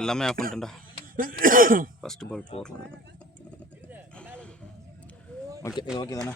எல்லாமே of பண்ணிட்டேன்டா. First ball போடுறேன். Okay இது ஓகே தானே?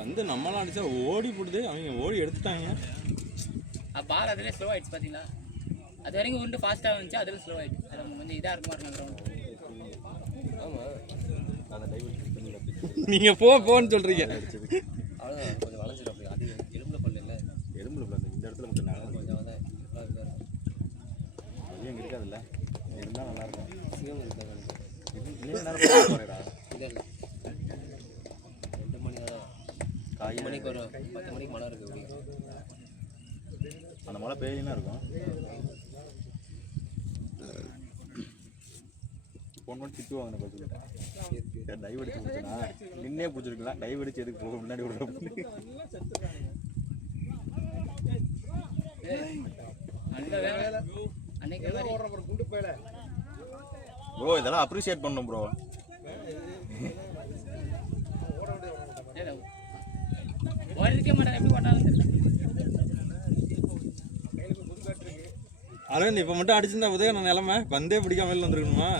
வந்து நம்மளாம் அடிச்சா ஓடி போடுது, அவங்க ஓடி எடுத்துட்டாங்க. பால் அதிலே ஸ்லோ ஆயிடுச்சு பார்த்தீங்களா? அது வரைக்கும் உருண்டு ஃபாஸ்ட்டாக வந்துச்சு, அதில் ஸ்லோ ஆயிடுச்சு. அதில் கொஞ்சம் இதாக இருக்குமா இருக்கும். நீங்கள் போன்னு சொல்கிறீங்க. அவ்வளோதான், கொஞ்சம் வளைஞ்சிடும். அப்படி அது எலும்புல பண்ணல, எலும்புல பண்ணல. இந்த இடத்துல மட்டும் நாங்கள் கொஞ்சம் வந்து அதிகம் இருக்காதுல்ல, இருந்தால் நல்லாயிருக்கும். சிவம் இருக்காது. இல்லை 2 மணி தான், 5 மணிக்கு வரும். 10 மணிக்கு மழை இருக்குது. அப்படி அந்த மழை பெய்யுன்னா இருக்கும். பொண்ணு திட்டுவாங்க. பார்த்துக்கிட்டேன் டைவ் அடிச்சு பிடிச்சனா நின்னே பிடிச்சிருக்கலாம். டைவ் அடிச்சு எதுக்கு போக முன்னாடி விடுற ப்ரோ. இதெல்லாம் அப்ரிஷியேட் பண்ணணும் ப்ரோ. அரவிந்த் இப்போ மட்டும் அடிச்சிருந்தா உதய நான் நிலமை வந்தே பிடிக்காம வெளில வந்துருக்கணுமா?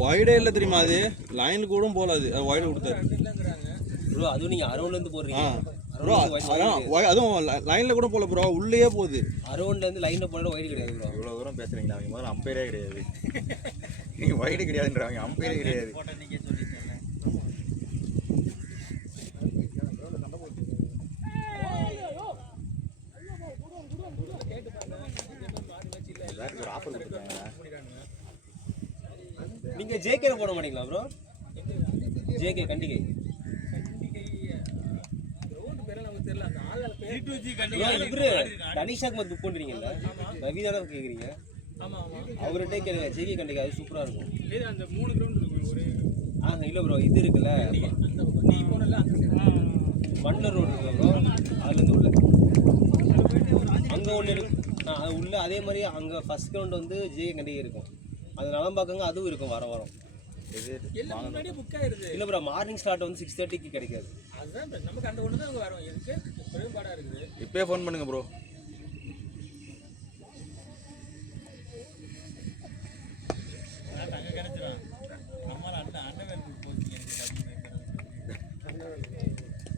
வைடே இல்லை தெரியுமா? அது லைனுக்கு கூட போகல. அது வைடு கொடுத்தாரு ப்ரோ. அதுவும் நீங்கள் அரௌண்ட்லேருந்து போடுறீங்க ப்ரோ. அதுவும் லைனில் கூட போகல ப்ரோ, உள்ளேயே போகுது. அரௌண்ட்லேருந்து லைனில் போனால் வைடு கிடையாது ப்ரோ. இவ்வளோ தூரம் பேசுகிறீங்களா? அவங்க முதல்ல அம்பையரே கிடையாது. நீங்கள் வைடு கிடையாதுன்றாங்க, அம்பையரே கிடையாது. ஒரு ஆஃபர் கொடுத்துருக்காங்க. நீங்கள் ஜேகேல போட மாட்டீங்களா ப்ரோ? ஜேகே கண்டிகை இவரு தனிஷாக்கு புக் பண்ணுறீங்கல்ல, ரவி தானே கேட்குறீங்க? அவர்கிட்ட கேளுங்க. ஜேகே கண்டிகை அது சூப்பராக இருக்கும். இல்லை ப்ரோ, இது இருக்குல்ல வண்டலூர் ரோடு இருக்குல்ல ப்ரோ, அதுலேருந்து உள்ள அங்கே ஒன்று இருக்கு. அது உள்ள அதே மாதிரி அங்கே ஃபர்ஸ்ட் கிரவுண்ட் வந்து ஜேகே கண்டிகை இருக்கும். அது நலம்பாக்கங்க, அதுவும் இருக்கும் வாரம் வாரம். இல்லை ப்ரோ, மார்னிங் ஸ்லாட் வந்து 6:30க்கு கிடைக்காது. இப்போயே ஃபோன் பண்ணுங்க ப்ரோ.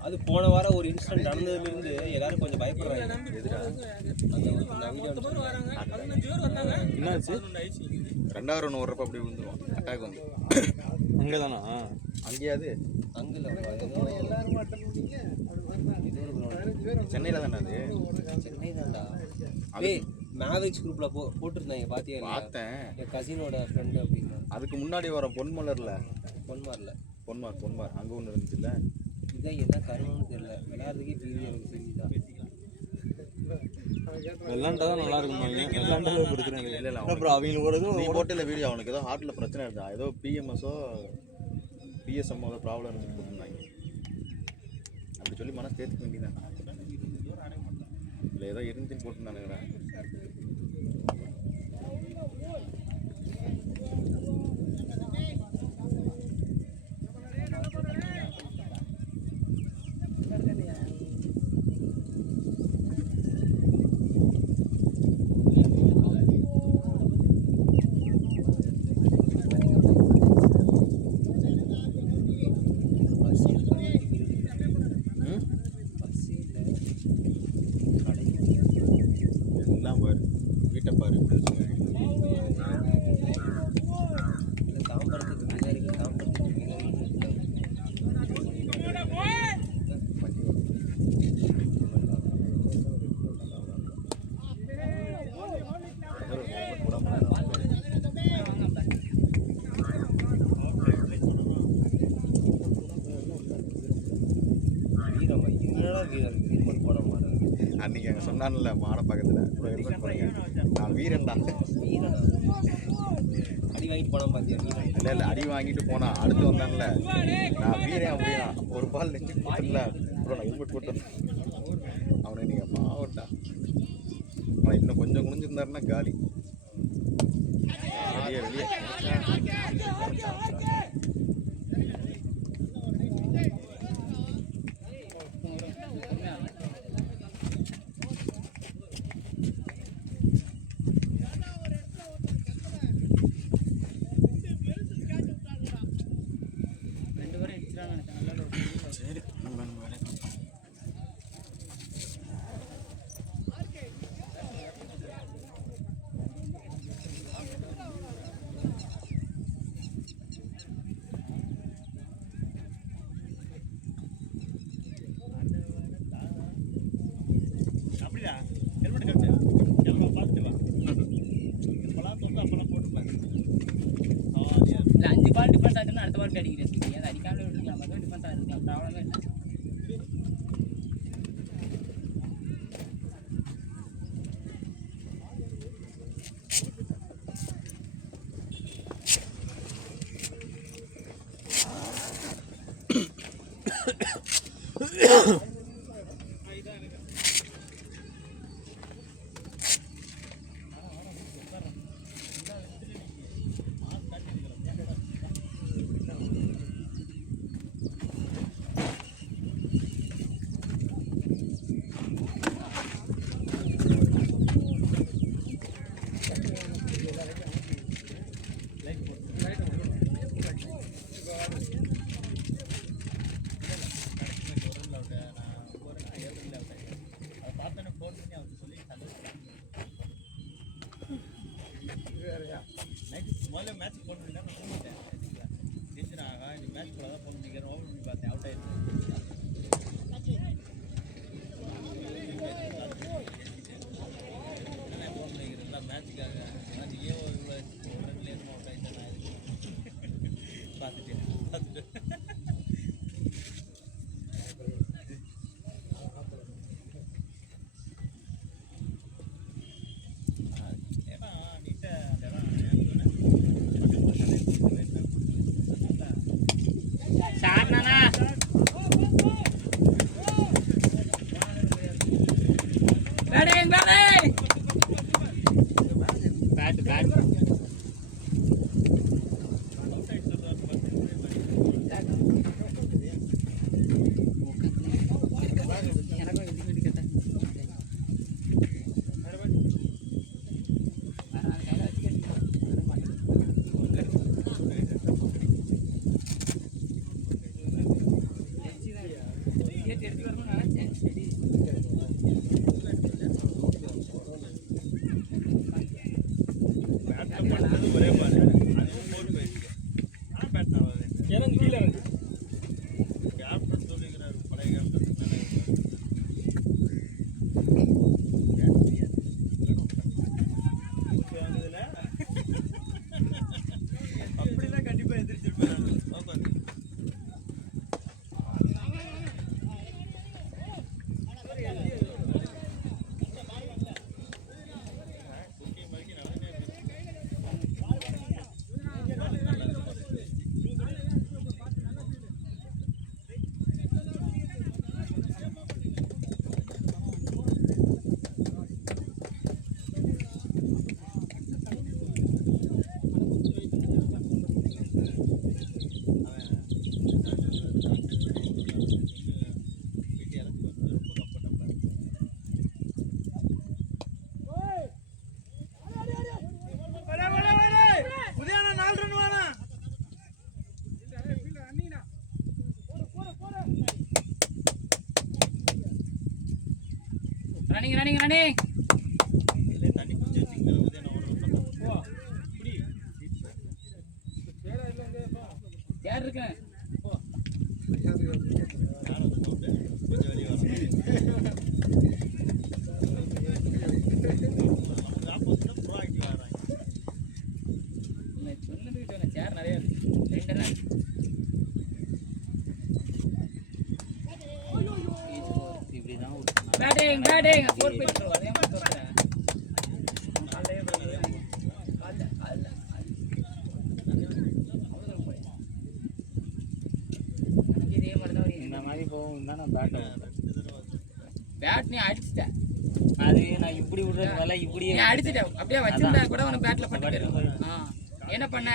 அது போன வாரம் ஒரு இன்சிடென்ட் நடந்ததுலேருந்து எல்லாரும் கொஞ்சம் பயப்படுறாங்க. என்னாச்சு? 2வது ரவுண்ட் ஓடுறப்ப அப்படி விழுந்துருவோம். அட்டாக் வந்து அங்கே தானா? அங்கேயாது அங்கே சென்னையில் தானே? அது சென்னை தான்டா. மேவரிக்ஸ் குரூப்பில் போட்டிருந்தாங்க பார்த்தியா? பார்த்தேன். என் கசினோட ஃப்ரெண்டு அப்படின்னா. அதுக்கு முன்னாடி வர பொன்மலரில் பொன்மார் அங்கே ஒன்று இருந்துச்சுல்ல. இதுதான் என்ன கருணுன்னு தெரியல. விளையாடுறதுக்கே பெரிய எனக்கு தெரியுதா? விளாண்டா தான் நல்லா இருக்கும். விளாண்டா பிரச்சனை இல்லை. இல்லை அப்புறம் அவங்களுக்கு ஒரு நீ போட்டில் வீடியோ அவனுக்கு ஏதோ ஹார்ட்டில் பிரச்சனை இருந்தா, ஏதோ பிஎம்எஸோ பிஎஸ்எம்மோ ஏதோ ப்ராப்ளம் இருந்துச்சு போட்டிருந்தாங்க. அப்படி சொல்லி மனசு தேர்த்துக்க வேண்டியதான். இல்லை ஏதோ இருந்துச்சுன்னு போட்டிருந்தானுங்கடா. எல்லாம் பாரு. அன்னைக்கு அங்கே சொன்னான்ல மாட பக்கத்தில் ப்ரோ ஹெல்மெட் போடுங்க நான் வீரன்டா. அடி வாங்கிட்டு போனா பாத்தியா நீ? இல்லை இல்லை அடி வாங்கிட்டு போனான் அடுத்து வந்தான்ல நான் வீரன் அப்படின்னா ஒரு பால் நெஞ்சு போட்டுல ப்ரோ நான் ஹெல்மெட் போட்டு அவனுக்கு நீங்கள் பாவட்டா அவன் இன்னும் கொஞ்சம் குனிஞ்சிருந்தாருன்னா காலி வெளியே வெளியே. இல்லை 5 பால் டிஃபென்ஸ் ஆகிட்டோம்னா அடுத்த பால் அடிக்கிறேன். அது அடிக்காமலே விட்டுருக்கலாம். மட்டும் டிஃபென்ஸ் ஆகிருக்கலாம், ப்ராப்ளமே இல்லை. running. யார் இருக்கேன் சேர் நிறைய இப்படிதான் டேய் 4 போயிட்டு bro அதே மாதிரி தோறேன் காலையே bro காலைல அவ்வளவு போய் எனக்கு இதே மாதிரி தான் இந்த மாதிரி போகும் தானே பேட் நீ அடிச்சிட்ட அது நான் இப்படி விடுறது வேலை இப்படியே நீ அடிச்சிட்ட அப்படியே வச்சிருந்தா கூட உன பேட்ல பட்டு போயிடும் என்ன பண்ண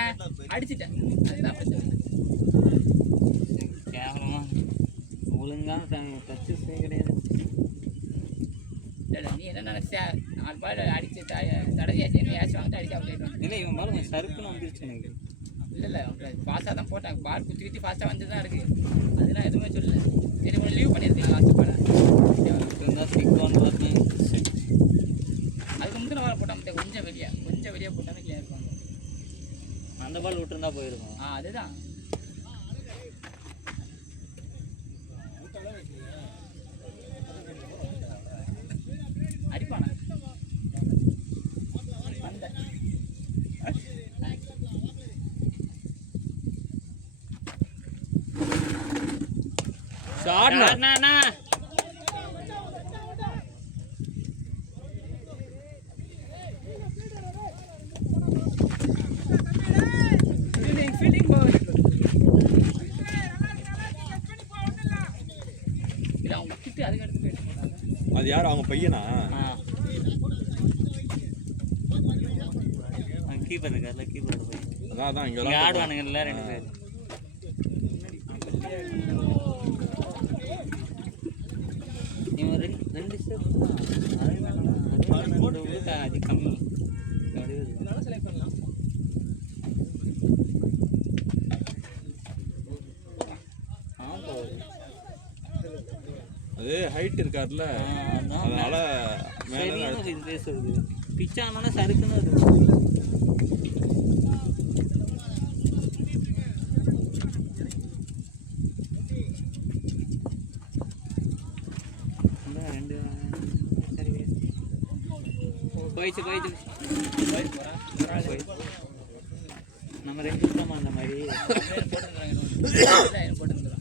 அடிச்சிட்ட அதுதான் பிரச்சனை கேவலமா ஒழுங்கா டச்சு கிடையாது இல்ல நீ என்ன நினைச்ச 4 பால் அடிச்சு தடவியாச்சு நீ ஏசி வாங்கிட்டு அடிச்சு அவுட் ஆயிடுவான் இல்லை இவன் பாருங்க சருக்குன்னு வந்துருச்சு எனக்கு இல்ல ஃபாஸ்டா தான் போட்டாங்க பால் குத்தி குத்தி ஃபாஸ்டா வந்து தான் இருக்கு அதெல்லாம் எதுவுமே சொல்லல சரி உன லீவ் பண்ணிருக்கீங்க லாஸ்ட் பால் இருந்தால் ஸ்டிக் பார்த்தேன் அதுக்கு முந்தின வாரம் போட்டாம கொஞ்சம் வெளியே போட்டாமே கிளியர் இருக்கும் அந்த பால் விட்டுருந்தா போயிருக்கும் அதுதான் அடிப்பானா ஷாட்னா ஃபீல்டிங் போய் இல்ல அவங்க கிட்ட அதுக்கு அடுத்து போயிட்டு போறாங்க அது யார் அவங்க பையனா கீப்பர் இருக்கார்ல கீப்பர் போய் அதான் இங்க இங்கே ஆடுவானுங்கல்ல 2 பேர் இவன் 2 ஸ்டெப் அது கம்மி செலக்ட் பண்ணலாம் அது ஹைட் இருக்கார்ல அதனால மேல இது பேசுறது பிச்சானோன்னா சருக்குன்னு அது போயிடுச்சு நம்ம 2 விட்டோமா அந்த மாதிரி போட்டுருந்துடும்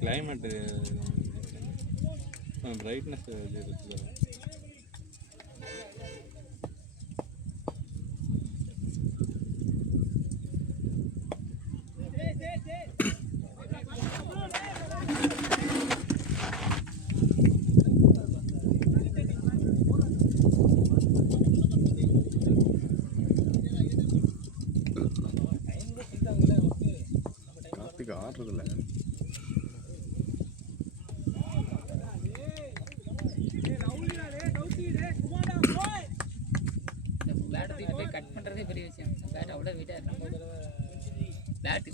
கிளைமேட் பிரைட்னஸ் இருக்குது கார்த்திக் ஆடுறதில்ல பேட்டை தூக்கி போய் கட் பண்ணுறதே பெரிய விஷயம் பேட் அவ்வளோ வெயிட்டாக இருக்கும் பேட்டு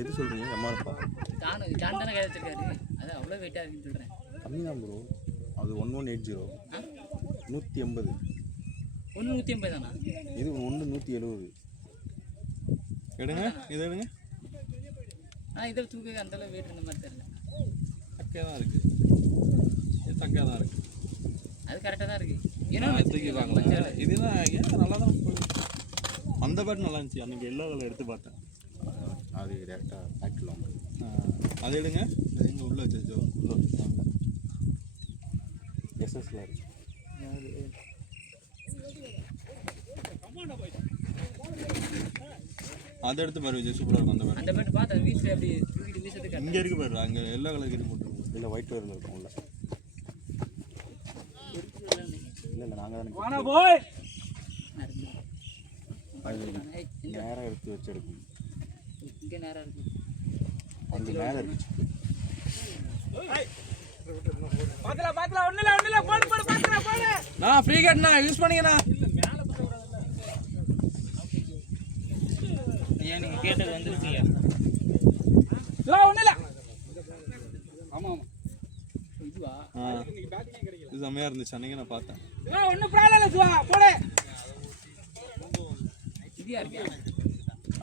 எது சொல்றீங்க எம்ஆர்ப்பா ஜான் தானே கையில் வச்சிருக்காரு அது அவ்வளோ வெயிட்டாக இருக்குன்னு சொல்கிறேன் கம்மி தான் ப்ரோ அது 1180 180 ஒன்று 150 தானா இது 170 எடுங்க இது எடுங்க இதில் தூக்க அந்தளவு வெயிட் இருந்த மாதிரி தெரியல தக்கையாக தான் இருக்கு தக்கையாக தான் இருக்கு அது கரெக்டாக தான் இருக்கு தூக்கி பார்க்கலாம் இதுதான் ஏன் நல்லா தான் அந்த பேட் நல்லா இருந்துச்சு அன்றைக்கி எல்லா கலர் எடுத்து பார்த்தேன் அது டேரெக்டாக ஃபேக்ட்ரியில் வாங்க அது எடுங்க இங்கே உள்ள வச்சோ உள்ள வச்சுட்டாங்க எஸ்எஸ்ல இருக்கு அதை எடுத்து பாரு விஜய் சூப்பராக இருக்கும் அந்த பேட் அந்த பேட் பார்த்து வீசில் அப்படி தூக்கிட்டு வீசத்துக்கு இங்கே இருக்கு பாரு அங்கே எல்லா கலர் கிட்ட போட்டுருக்கோம் இல்லை ஒயிட் கலரில் இருக்கும் உள்ள இல்லை நாங்கள் தானே போய் அது நேராக எடுத்து வச்சு எடுக்கணும் இங்கே நேராக இருக்கு அங்கே மேலே இருக்கு நான் ஃப்ரீ கேட்ண்ணா யூஸ் பண்ணிங்கண்ணா ஏன் நீங்கள் கேட்டது வந்துருச்சியா இதுவா இது செம்மையாக இருந்துச்சு அன்றைக்கி நான் பார்த்தேன் இதியா இருக்கா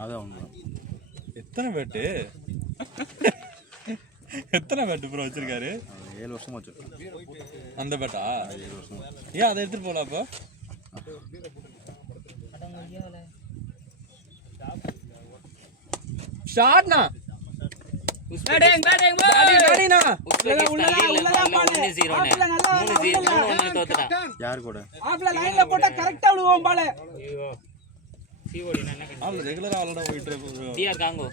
அதான் ஒன்று எத்தனை பேட்டு எத்தனை பேட்டு ப்ரோ வச்சிருக்காரு? 7 வருஷமா வச்சிருக்கேன். அந்த பேட்டா 7 வருஷமா. ஏன் அதை எடுத்துட்டு போகல அப்போ? ஷாட்னா பேட்டிங் பேட்டிங் டாடினா யார் கூட? ஆள் ரெகுலரா ஆளடா போயிட்டு இருக்கு. DR Congo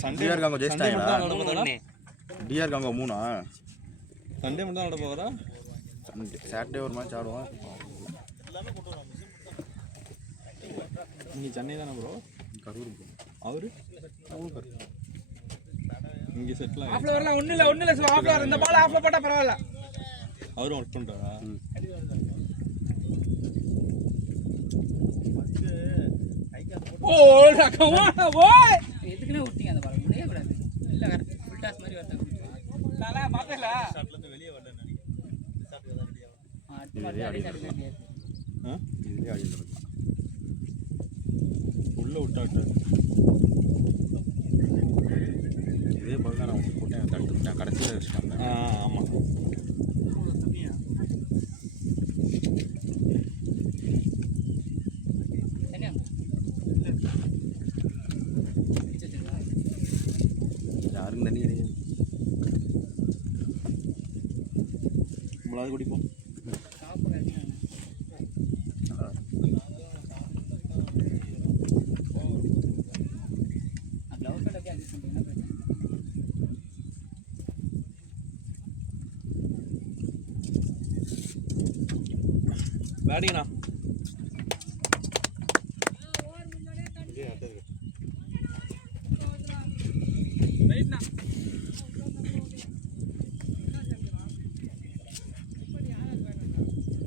Sunday DR Congo ஜெயிச்சிட்டாங்களா? ஒண்ணு டிஆர் காங்கோ 3ஆ? சண்டே மட்டும் தான் ஆட போறா? சாட்டர்டே ஒரு மேட்ச் ஆடுவோம். நீங்க சென்னை தானே ப்ரோ? கரூர் bro. அவரு கரூர். இங்க செட்டில் ஆகி ஆஃப்ல வரலாம். ஒண்ணு இல்ல சோ ஆஃப்ல வர இந்த பால் ஆஃப்ல போட்டா பரவாயில்ல. அவரும் ஒர்க் பண்றாரா? ஓடா கமான் ஓய். எதுக்குனே விட்டீங்க அந்த பால் முடியவே கூடாது. இல்ல கரெக்ட் ஃபுல் டாஸ் மாதிரி வரது. நல்லா பாத்தல. அடுத்து மாதிரி அடி சாப்பிடுங்க. இதுலயே ஆடிட்டு இருக்கேன். உள்ள விட்டாட்டு இதே பால் தான் நான் போட்டேன், தடுத்துட்டேன், கடைசியில் வச்சுட்டேன். ஆமா. தனியா யாருக்கும் தண்ணி கிடையாது. நம்மளாவது குடிப்போம். சாப்பிட அடிங்க. லவ் பேட் அப்படியே அட்ஜஸ்ட் பண்ணிட்டீங்கன்னா போயிடும். பேட்டிங்கண்ணா ரைட்னா.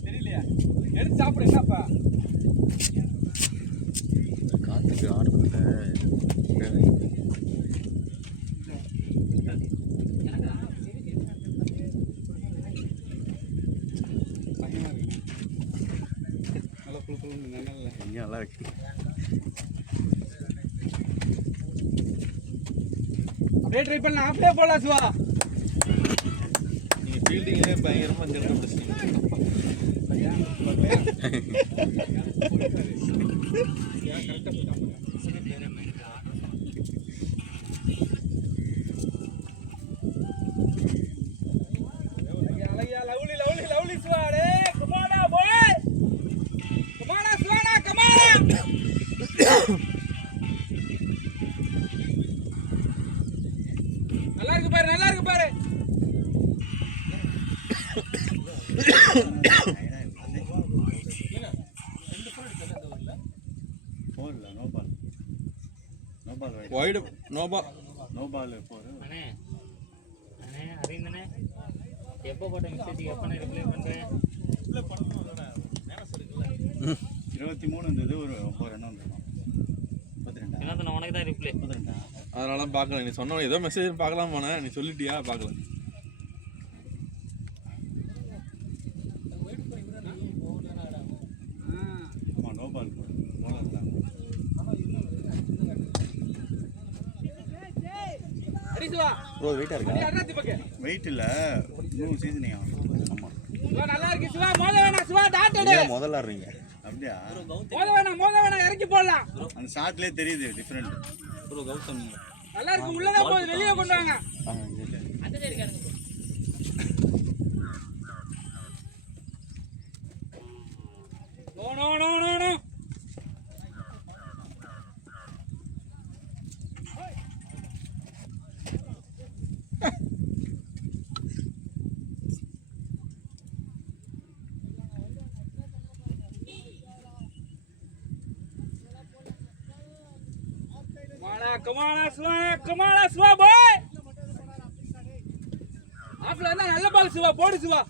தெரியலையா? எடுத்து சாப்பிடு என்னப்பா? காற்றுக்கு ஆடுறதில்ல. இங்கே நல்லா இருக்கு. அப்படியே ட்ரை பண்ணலாம். ஆஃப்லயே போலாம் சிவா. நீங்க ஃபீல்டிங்கே பயங்கரமா இந்த இடத்துல பிரச்சனை. அழகியா லவ்லி சிவா. டேய் கமானா பாய். கமானா சிவானா கமானா. நல்லா இருக்கு பாரு, நல்லா இருக்கு பாரு. வைடு நோபா அண்ணே அண்ணே அறிந்தனே எப்போ போட்ட மெசேஜ் எப்போ ரிப்ளை பண்றேன்? 23 இருந்தது, ஒரு 2 வந்துடும். 32. என்ன உனக்கு தான் ரிப்ளை. அதனால பார்க்கல. நீ சொன்ன ஏதோ மெசேஜ் பார்க்கலாம் போனேன், நீ சொல்லிட்டியா? பார்க்கல. அடி சிவா. ப்ரோ வெயிட்டாக இருக்கா? அடி அண்ணாத்தி பக்கம். வெயிட் இல்லை, இன்னும் சீசனிங் ஆகும். ஆமாம். சிவா நல்லா இருக்கு சிவா. மோத வேணாம் சிவா. டாட் எடு. முதல்ல ஆடுறீங்க அப்படியா? மோத வேணாம் இறக்கி போடலாம். அந்த ஷாட்லேயே தெரியுது டிஃப்ரெண்ட். ப்ரோ கௌதம் நல்லா இருக்கு. உள்ளதான் போகுது. வெளியே கொண்டு வாங்க. அந்த சைடு கிடந்து no. Come on, Swa boy. ஆப்ல என்ன நல்ல பால் சிவா, போடு சிவா.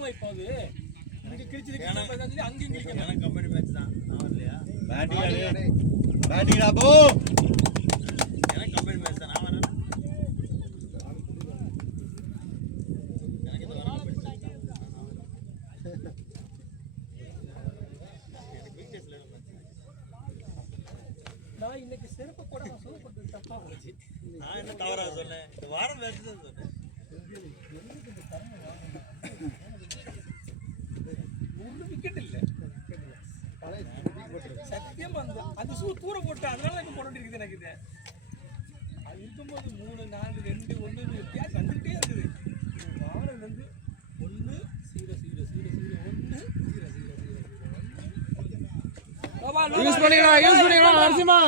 தெரியுமா இப்போ அது இங்க கிழிச்சு அங்க இங்க எனக்கு கம்பெனி மேட்ச் தான் நான் வரலையா பேட்டிங்கடா போ எனக்கு கம்பெனி மேட்ச் தான் நான் வரேன் எனக்கு இது வர நான் இன்னைக்கு செருப்பு போட சொல்லப்பட்டது தப்பா போச்சு. நான் என்ன தவறா சொன்னேன் இந்த வாரம் மேட்ச் தான் சொன்னேன் ஒரு விக்கெட் இல்ல சத்தியமா அந்த ஷூ தூர போட்டு அதனால எனக்கு போட வேண்டியிருக்குது எனக்கு இது அது இருக்கும்போது 3 4 2 1 வித்தியாசம் வந்துகிட்டே இருக்குது வாரம் வந்து 1 0 0 0 0 1 0 0 0 யூஸ் பண்ணிக்கலாம் நரசிம்மா.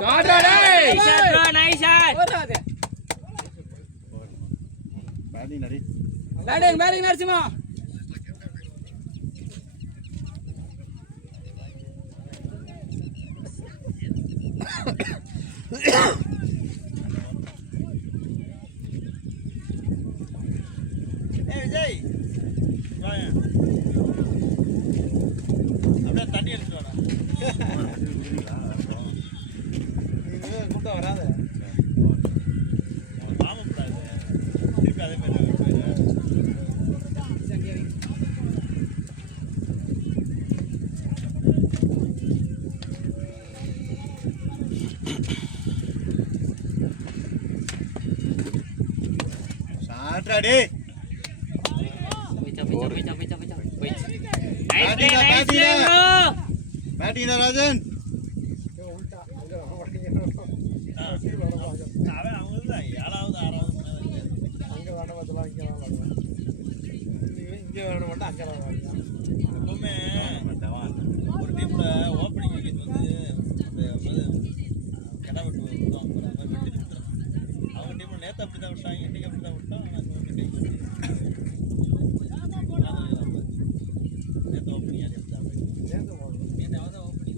ஷாட் டேய் ஷாட் ப்ரோ நைஸ் ஷாட் போறாதே. பேட்டிங் நடி பேட்டிங் நரசிம்மா. விஜய் வாங்க அப்படியே தண்ணி எடுத்துட்டு வாடா கூட்டம் வராத பாம்பு திருப்பி அதே மாதிரி போயிடு ஷாட்ரா டேய் நைஸ் ப்ளே ப்ரோ. பேட்டிங்கடா ராஜன் அவன் அவங்களுக்கு தான் 7வது 6வது எப்பவுமே ஒரு டீம்ல ஓப்பனிங் விக்கெட் வந்து கிட விட்டு விடுவாங்க பாரு, அந்த மாதிரி வெட்டி விட்டுறாங்க. அவங்க டீம்ல நேற்று அப்படி தான் விட்டாங்க இன்னைக்கு அப்படி தான் விட்டோம் ஆனால் இந்த வாட்டி கை கொடுத்து. நேற்று ஓப்பனிங் அது எப்படி தான் நேற்று அவன் தான் ஓப்பனிங்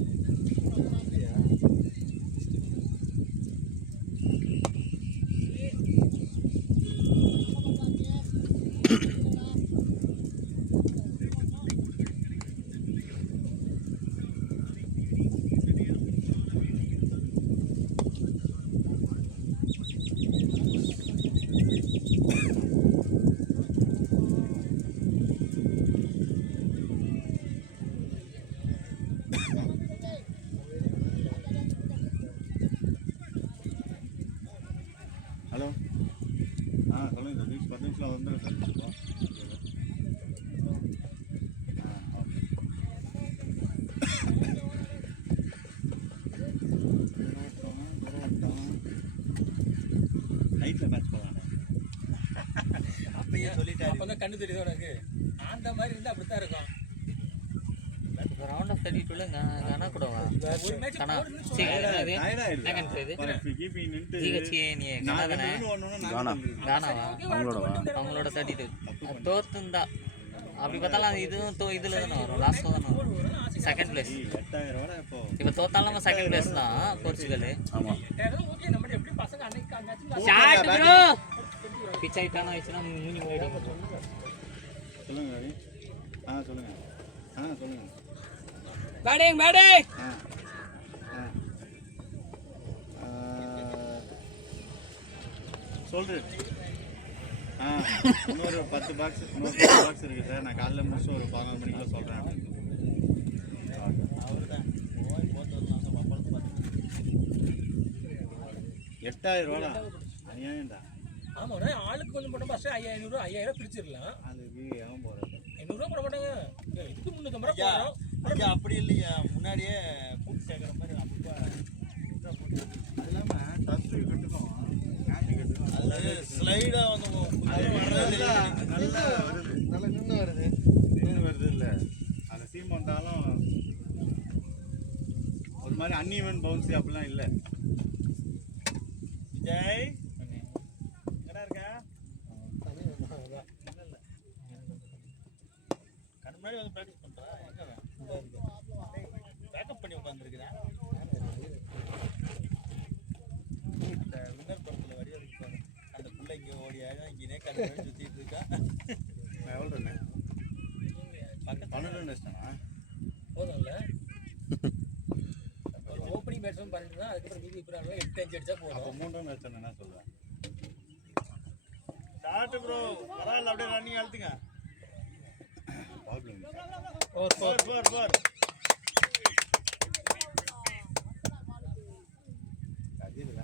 ஹலோ சொல்லுங்க சார் 10 நிமிஷம் வந்துடுறேன் சார் நைட்டில் மேட்ச் போகலாம் அப்பயே சொல்லிட்டாரு அப்பதான் கண்ணு தெரியுது உனக்கு அந்த மாதிரி இருந்தா அப்படித்தான் இருக்கும் ரவுண்ட் ஆஃப் 32ல கானா கூடவா ஒரு மேட்ச் கானா போடுன்னு சரி சொல்றாங்க. அது என்ன கண்ட்ரி இது ஜிஹெச்ஏ நீ கானா தானே கானா கானாவா அவங்களோடவா அவங்களோட 32 தோத்துந்தா அப்படி பார்த்தாலும் அது இதுவும் இதுல தானே வரும் லாஸ்ட்ல தானே வரும் செகண்ட் பிளேஸ் 8000 இப்போ இப்போ தோத்தாலும் நம்ம செகண்ட் பிளேஸ் தான் போர்ச்சுகல் ஆமாம் ஓகே நம்ம எப்படி பசங்க அன்னைக்கு அங்க ஷாட் ப்ரோ பிச் ஆயிட்டான ஆயிடுச்சுனா மூஞ்சி போயிடும் சொல்லுங்க ரவி சொல்லுங்க சொல்லுங்க பேட்டிங் சொல்றேன் இன்னொரு 10 பாக்ஸ் இருக்கு சார் நான் காலைல முடிச்சு ஒரு 14 மணிக்குள்ள சொல்றேன் அவர்தான் போய் போட்டு வந்து பப்பளத்து பார்த்து 8000 அநியாயம்டா ஆமா ஆளுக்கு கொஞ்சம் போட்ட ஃபர்ஸ்ட் 5000 பிரிச்சிரலாம் அதுக்கு ஏன் போறது 500 போட மாட்டாங்க இதுக்கு 350 ரூபாய் ஐயா போடுறோம் ஐயா அப்படி இல்லையா முன்னாடியே கூட்டு சேர்க்குற மாதிரி அப்பப்போ அது இல்லாமல் டஸ்ட் கட்டுக்கும் அது ஸ்லைடாக வந்து நல்லா வருது நல்லா நின்று வருது இல்லை அந்த சீம் வந்தாலும் ஒரு மாதிரி அன்இவன் பவுன்ஸி அப்படிலாம் இல்லை விஜய் எங்கடா இருக்க கண் முன்னாடி வந்து ப்ராக்டிஸ் பண்ணுறா பண்ணி உட்காந்துருக்குறேன். இந்த வின்னர் படத்துல வடிவமைப்பு அந்த புள்ள இங்கே ஓடி இங்கே கண்டு சுத்திட்டு இருக்கா. எவ்வளோ ரன்? 12 ரன் வச்சிட்டானா? போதும்ல ஒரு ஓப்பனிங் பேட்ஸ்மேன் 12 தான், அதுக்கப்புறம் மீதி இப்போ 8-5 அடிச்சா போதும். அப்போ 3 ரன் வச்சானு என்ன சொல்லுவேன்? ஸ்டார்ட் ப்ரோ, பரவாயில்ல அப்படியே ரன்னிங் அழுத்துங்க. ப்ராப்ளம் ஃபோர் அஜித்ல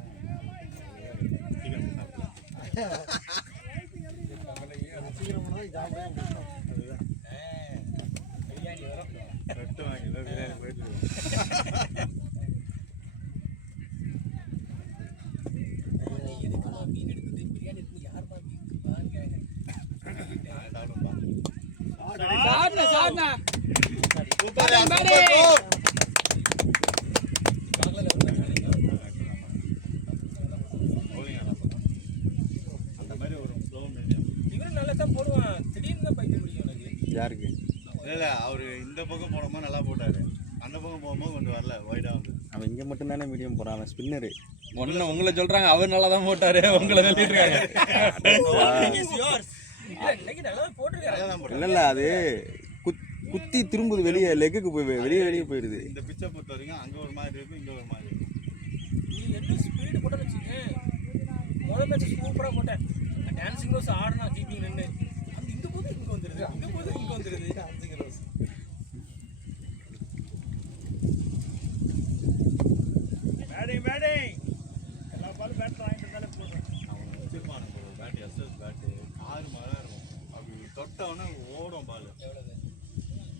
பிரியாணி வரும். பிரியாணி போயிட்டு எதுக்குமா மீன் எடுக்குது, பிரியாணி எடுக்குது, யாருமா மீன் எடுக்குவான்னு கேட்குறேன். சாப்பிடுண்ணா சூப்பர் பக்கத்தில் ஒரு அந்த மாதிரி ஒரு ஃப்ளோ மீடியம். இவரும் நல்லா தான் போடுவான், திடீர்னு தான் பைக்க முடியும் எனக்கு. யாருக்கு? இல்லை அவரு இந்த பக்கம் போடும்போது நல்லா போட்டாரு, அந்த பக்கம் போகும்போது கொஞ்சம் வரல ஒயிட் ஆகுது. அவன் இங்கே மட்டும் தானே மீடியம் போகிறான், அவன் ஸ்பின்னரு. ஒன்னு உங்களை சொல்றாங்க, அவர் நல்லா தான் போட்டாரு, உங்களை சொல்லிட்டு இருக்காங்க. இன்னைக்கு நல்லா தான் போட்டிருக்காரு. இல்லை அது குத்தி திரும்புது வெளியே, லெக்குக்கு போய் வெளியே போயிடுது. இந்த பிச்சை பொறுத்த வரைக்கும் அங்கே ஒரு மாதிரி இருக்கும், இங்கே ஒரு மாதிரி இருக்கும். நீ என்ன ஸ்பீடு போட்டேன்னு வச்சுக்கேன், முதல் மேட்ச் சூப்பராக போட்டேன். டான்சிங் ரோஸ் ஆடினா கீப்பிங் நின்று அந்த இங்கே போது இங்கே வந்துடுது, அங்கே போது இங்கே வந்துடுது. டான்சிங் ரோஸ் பேட்டிங் எல்லா பாலும் பேட் வாங்கிட்டு இருந்தாலே போடுறேன். அவன் வச்சிருப்பான் ஒரு பேட், எஸ்எஸ் பேட்டு 6 மணி நேரம் இருக்கும். அப்படி தொட்டவொன்னே ஓடும் பால்.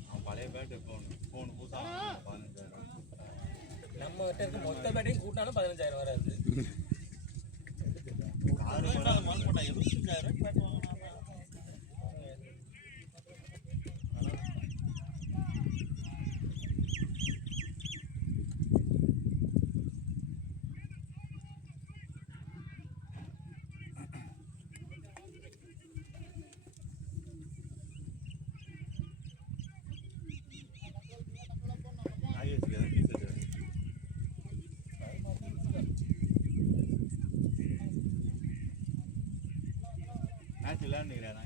அவன் பழைய பேட்டு ஃபோன் புதுசாக 15,000. நம்ம கிட்ட இருக்க மொத்த பேட்டையும் கூட்டினாலும் 15,000 வராது. 6 மணி நேரம் மால் போட்டால் 25,000 பேட் வாங்கினா. மேட்ச் விளையாண்டுக்கிறேன் நான்.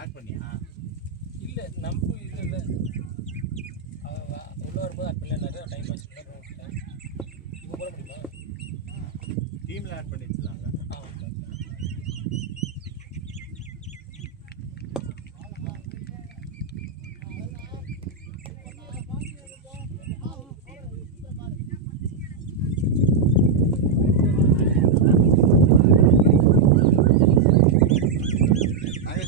ஆட் பண்ணியா? இல்லை நம்ம இல்லை இல்லை உள்ள வரும்போது அது பிள்ளைனாரு டைம் பாஸ் பண்ணி இப்போ போட முடியுமா? டீமில் ஆட் பண்ணி வச்சுருந்தாங்க.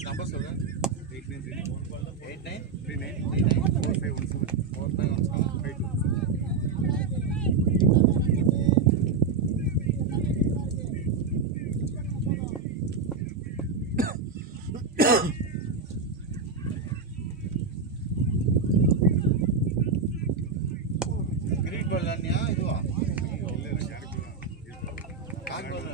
நம்பர் சொல்லுங்கள். 89394527. கிரீட் பால் தானியா இதுவா? கார் பால்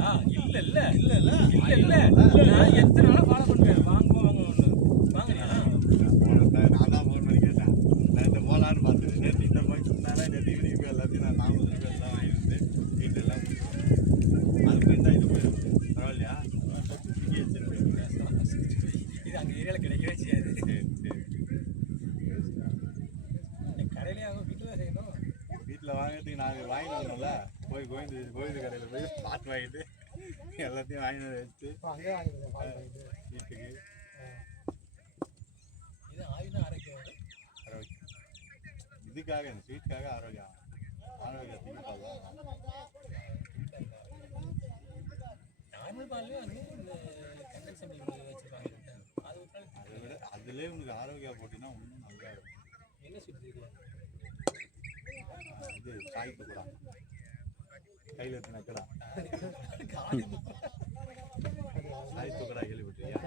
இல்லையா? இல்ல. நான் எத்தனை நாளா ஃபாலோ பண்றேன். வாங்குவோம்னு. வாங்குறியா? நான் தான் ஃபோன் பண்ணி கேட்டேன். நேற்று போகலான்னு பார்த்தேன். நேற்று இந்த ஃபங்க்ஷன்னால நேற்று ஈவினிங் போய் எல்லாத்தையும் நான் 40 ரூபாய் எல்லாம் வாங்கிட்டு வந்து வீட்டு எல்லாம் அது போயிட்டா இது போயிடும். பரவாயில்லையா? இது அந்த ஏரியாவில் கிடைக்கவே செய்யாது. கடையிலே ஆகும், வீட்டில் தான் செய்யணும். வீட்டில் வாங்கிறதுக்கு நாங்கள் வாங்கிட்டு வந்தோம்ல, போய் கோவிந்து கடையில் போய் பாட்டு வாங்கிட்டு எல்லாத்தையும் வாங்கிட்டு வந்து வச்சு வீட்டுக்கு இது ஆயுதம் ஆரோக்கியம். இதுக்காக இந்த ஸ்வீட்டுக்காக ஆரோக்கியத்துக்கு பார்க்கலாம். நார்மல் பால்லே வந்து இந்த கண்டென்ஸ் வச்சுருப்பாங்க. அதை விட அதுலேயே உங்களுக்கு ஆரோக்கியா போட்டிங்கன்னா இன்னும் நல்லா இருக்கும். என்ன ஸ்வீட் தெரியும்? இது சாய்த்து கூட கையில் எடுத்து நக்கடா சாய்த்து கூட கேள்விப்பட்டிருக்கியா?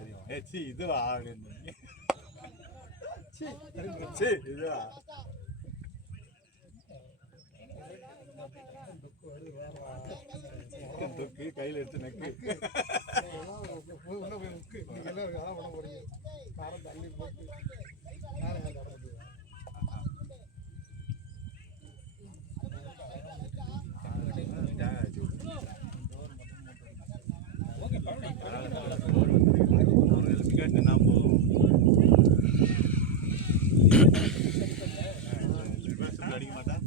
தெரியும். சி இதுவா அப்படின்னு இதுவா தொக்கு கையில் எடுத்து நக்கு கேட்டுனா போதும். அடிக்க மாட்டேன்.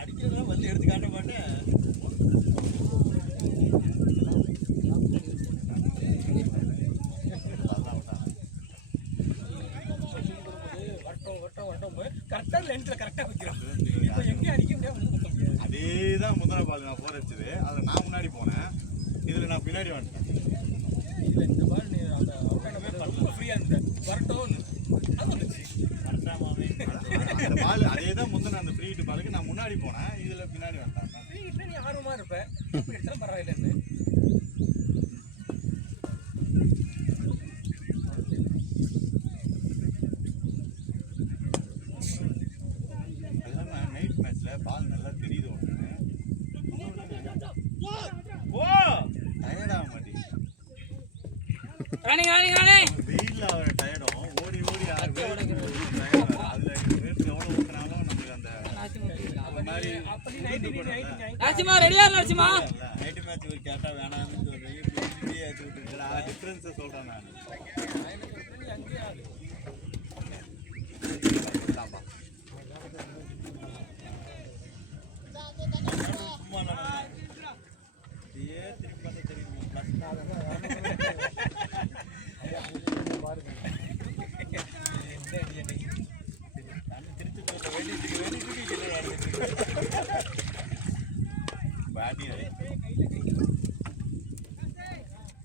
அடிக்கிறதெல்லாம் வந்து எடுத்து காட்ட மாட்டேன். கரெக்டாக லென்ஸில் கரெக்டாக வைக்கிறோம். இப்போ எங்கேயும் அடிக்க முடியாது. அதே தான் முந்தின பால் நான் போற வச்சது. அதில் நான் முன்னாடி போனேன், இதில் நான் பின்னாடி வந்துட்டேன். இல்லை இந்த பால் நீ அந்த அவுட்டான ஃப்ரீயாக இருந்தேன் வரட்டும் அது வந்துச்சு. அந்த பால் அதே தான் முந்தின அந்த ஃப்ரீ ஹிட் பாலுக்கு நான் முன்னாடி போனேன், இதில் பின்னாடி வந்துட்டேன். ஃப்ரீ ஹிட்டில் நீ ஆர்வமாக இருப்பேன். இப்போ எடுத்தாலும் பரவாயில்லைன்னு நைட் மேட்ச்ல பால் நல்லா தெரியுது. டயர்ட் ஆக மாட்டேங்குது. வெயில்ல அவரை டயர்டும் ஓடி ஆறு பேர் அதுல 2 பேருக்கு எவ்வளவு ஊத்தினாலும் நமக்கு அந்த மாதிரி நைட் மேட்ச் ஒரு கேட்டா வேணாம்னு சொல்றேன். டிஃபரன்ஸ் சொல்றேன் நான்.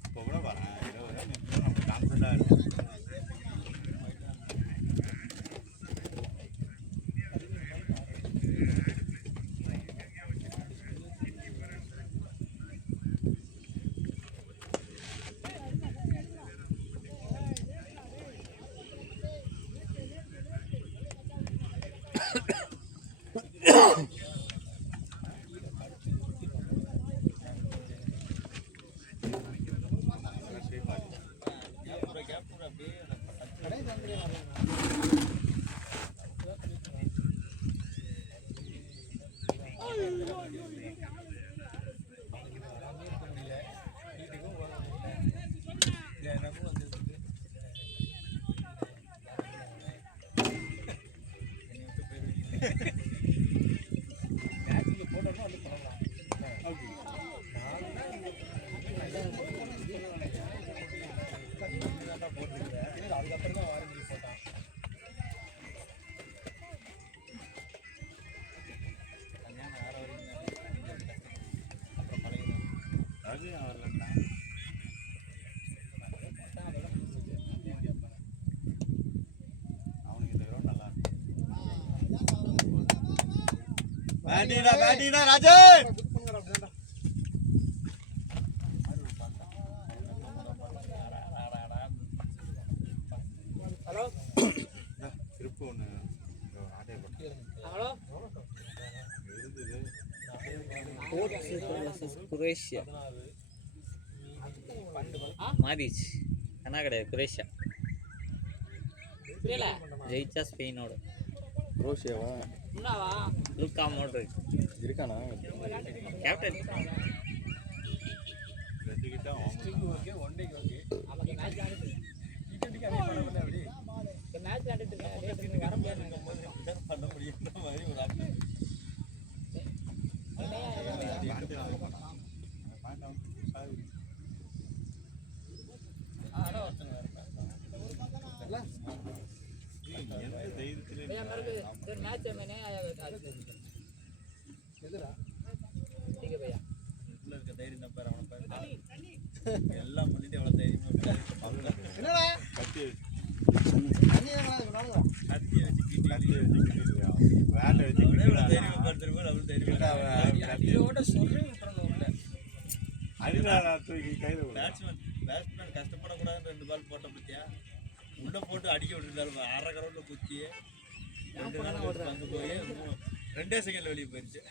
இப்போ கூட வரேன் 20 நிமிஷம் நம்ம கான்ஃபிடண்டாக இருக்கும். பேட்டிடா ராஜன். ஹலோ திருப்பு ஒன்று ஆட்டை ஹலோ போர்ச்சுகல் vs குரேஷியா மாறிச்சு. என்ன கிடையாது, குரேஷியா ஜெயிச்சா ஸ்பெயினோட. ரோஷியாவா லூக்கா மோட்ரிக் இருக்கானா? கேப்டன். ரெண்டு கிட்ட அவன் ஓகே ஒன் டேக்கு ஓகே டிக்கெட்டுக்கு அதே பண்ண அப்படி பண்ண முடியுன்ற மாதிரி ஒரு ஆள். எந்த தைரியத்திலே உள்ள இருக்க தைரியம் தான் பாரு, அவனை பாரு. எல்லாம் பண்ணிட்டு எவ்வளவு தைரியமா இருக்காரு. கத்தி வேலை வச்சு தைரியமா பார்த்துருப்பாரு. அவரு தைரியம் இதோட சொல்லி விட்டுறணும்ல. அடிதான் தூக்கி கையில பேட்ஸ்மேன் கஷ்டப்படக்கூடாதுன்னு 2 பால் போட்ட பத்தியா உள்ள போட்டு அடிக்க விட்டுருந்தாரு. 1/2 கிரவுண்ட்ல குத்தி 2 நாள் வந்து போய் 2 செகண்ட்ல வெளியே போயிருச்சு.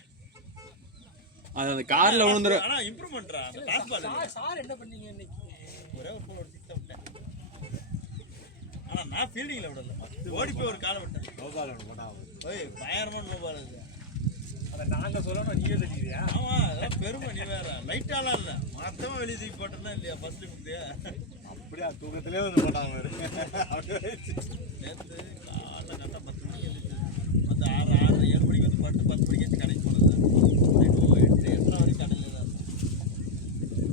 அது அந்த கார்ல விழுந்துரும். ஆனா இம்ப்ரூவ் பண்றா அந்த டாஸ் பால். சார் என்ன பண்ணீங்க இன்னைக்கு? ஒரே ஒரு போல் சிக்ஸ் விட்டேன். ஆனா நான் ஃபீல்டிங்ல விடல, ஓடி போய் ஒரு காலை விட்டேன். லோ பால் ஒன்று போட்டா ஓய் பயங்கரமான லோ பால் அது. அதை நாங்க சொல்லணும், நீயே தெரியுறியா? ஆமா அதெல்லாம் பெருமை. நீ வேற லைட்டாலாம் இல்ல, மொத்தமா வெளியே தூக்கி போட்டா இல்லையா ஃபர்ஸ்ட் முக்கு. அப்படியே தூக்கத்திலே வந்து போட்டாங்க நேற்று காலைல கரெக்டாக 10 மணிக்கு எழுந்திரிச்சு வந்து 6-7 மணிக்கு வந்து 10 மணிக்கு வச்சு கடைக்கு போனது. 8 வரைக்கும் கடையில் தான்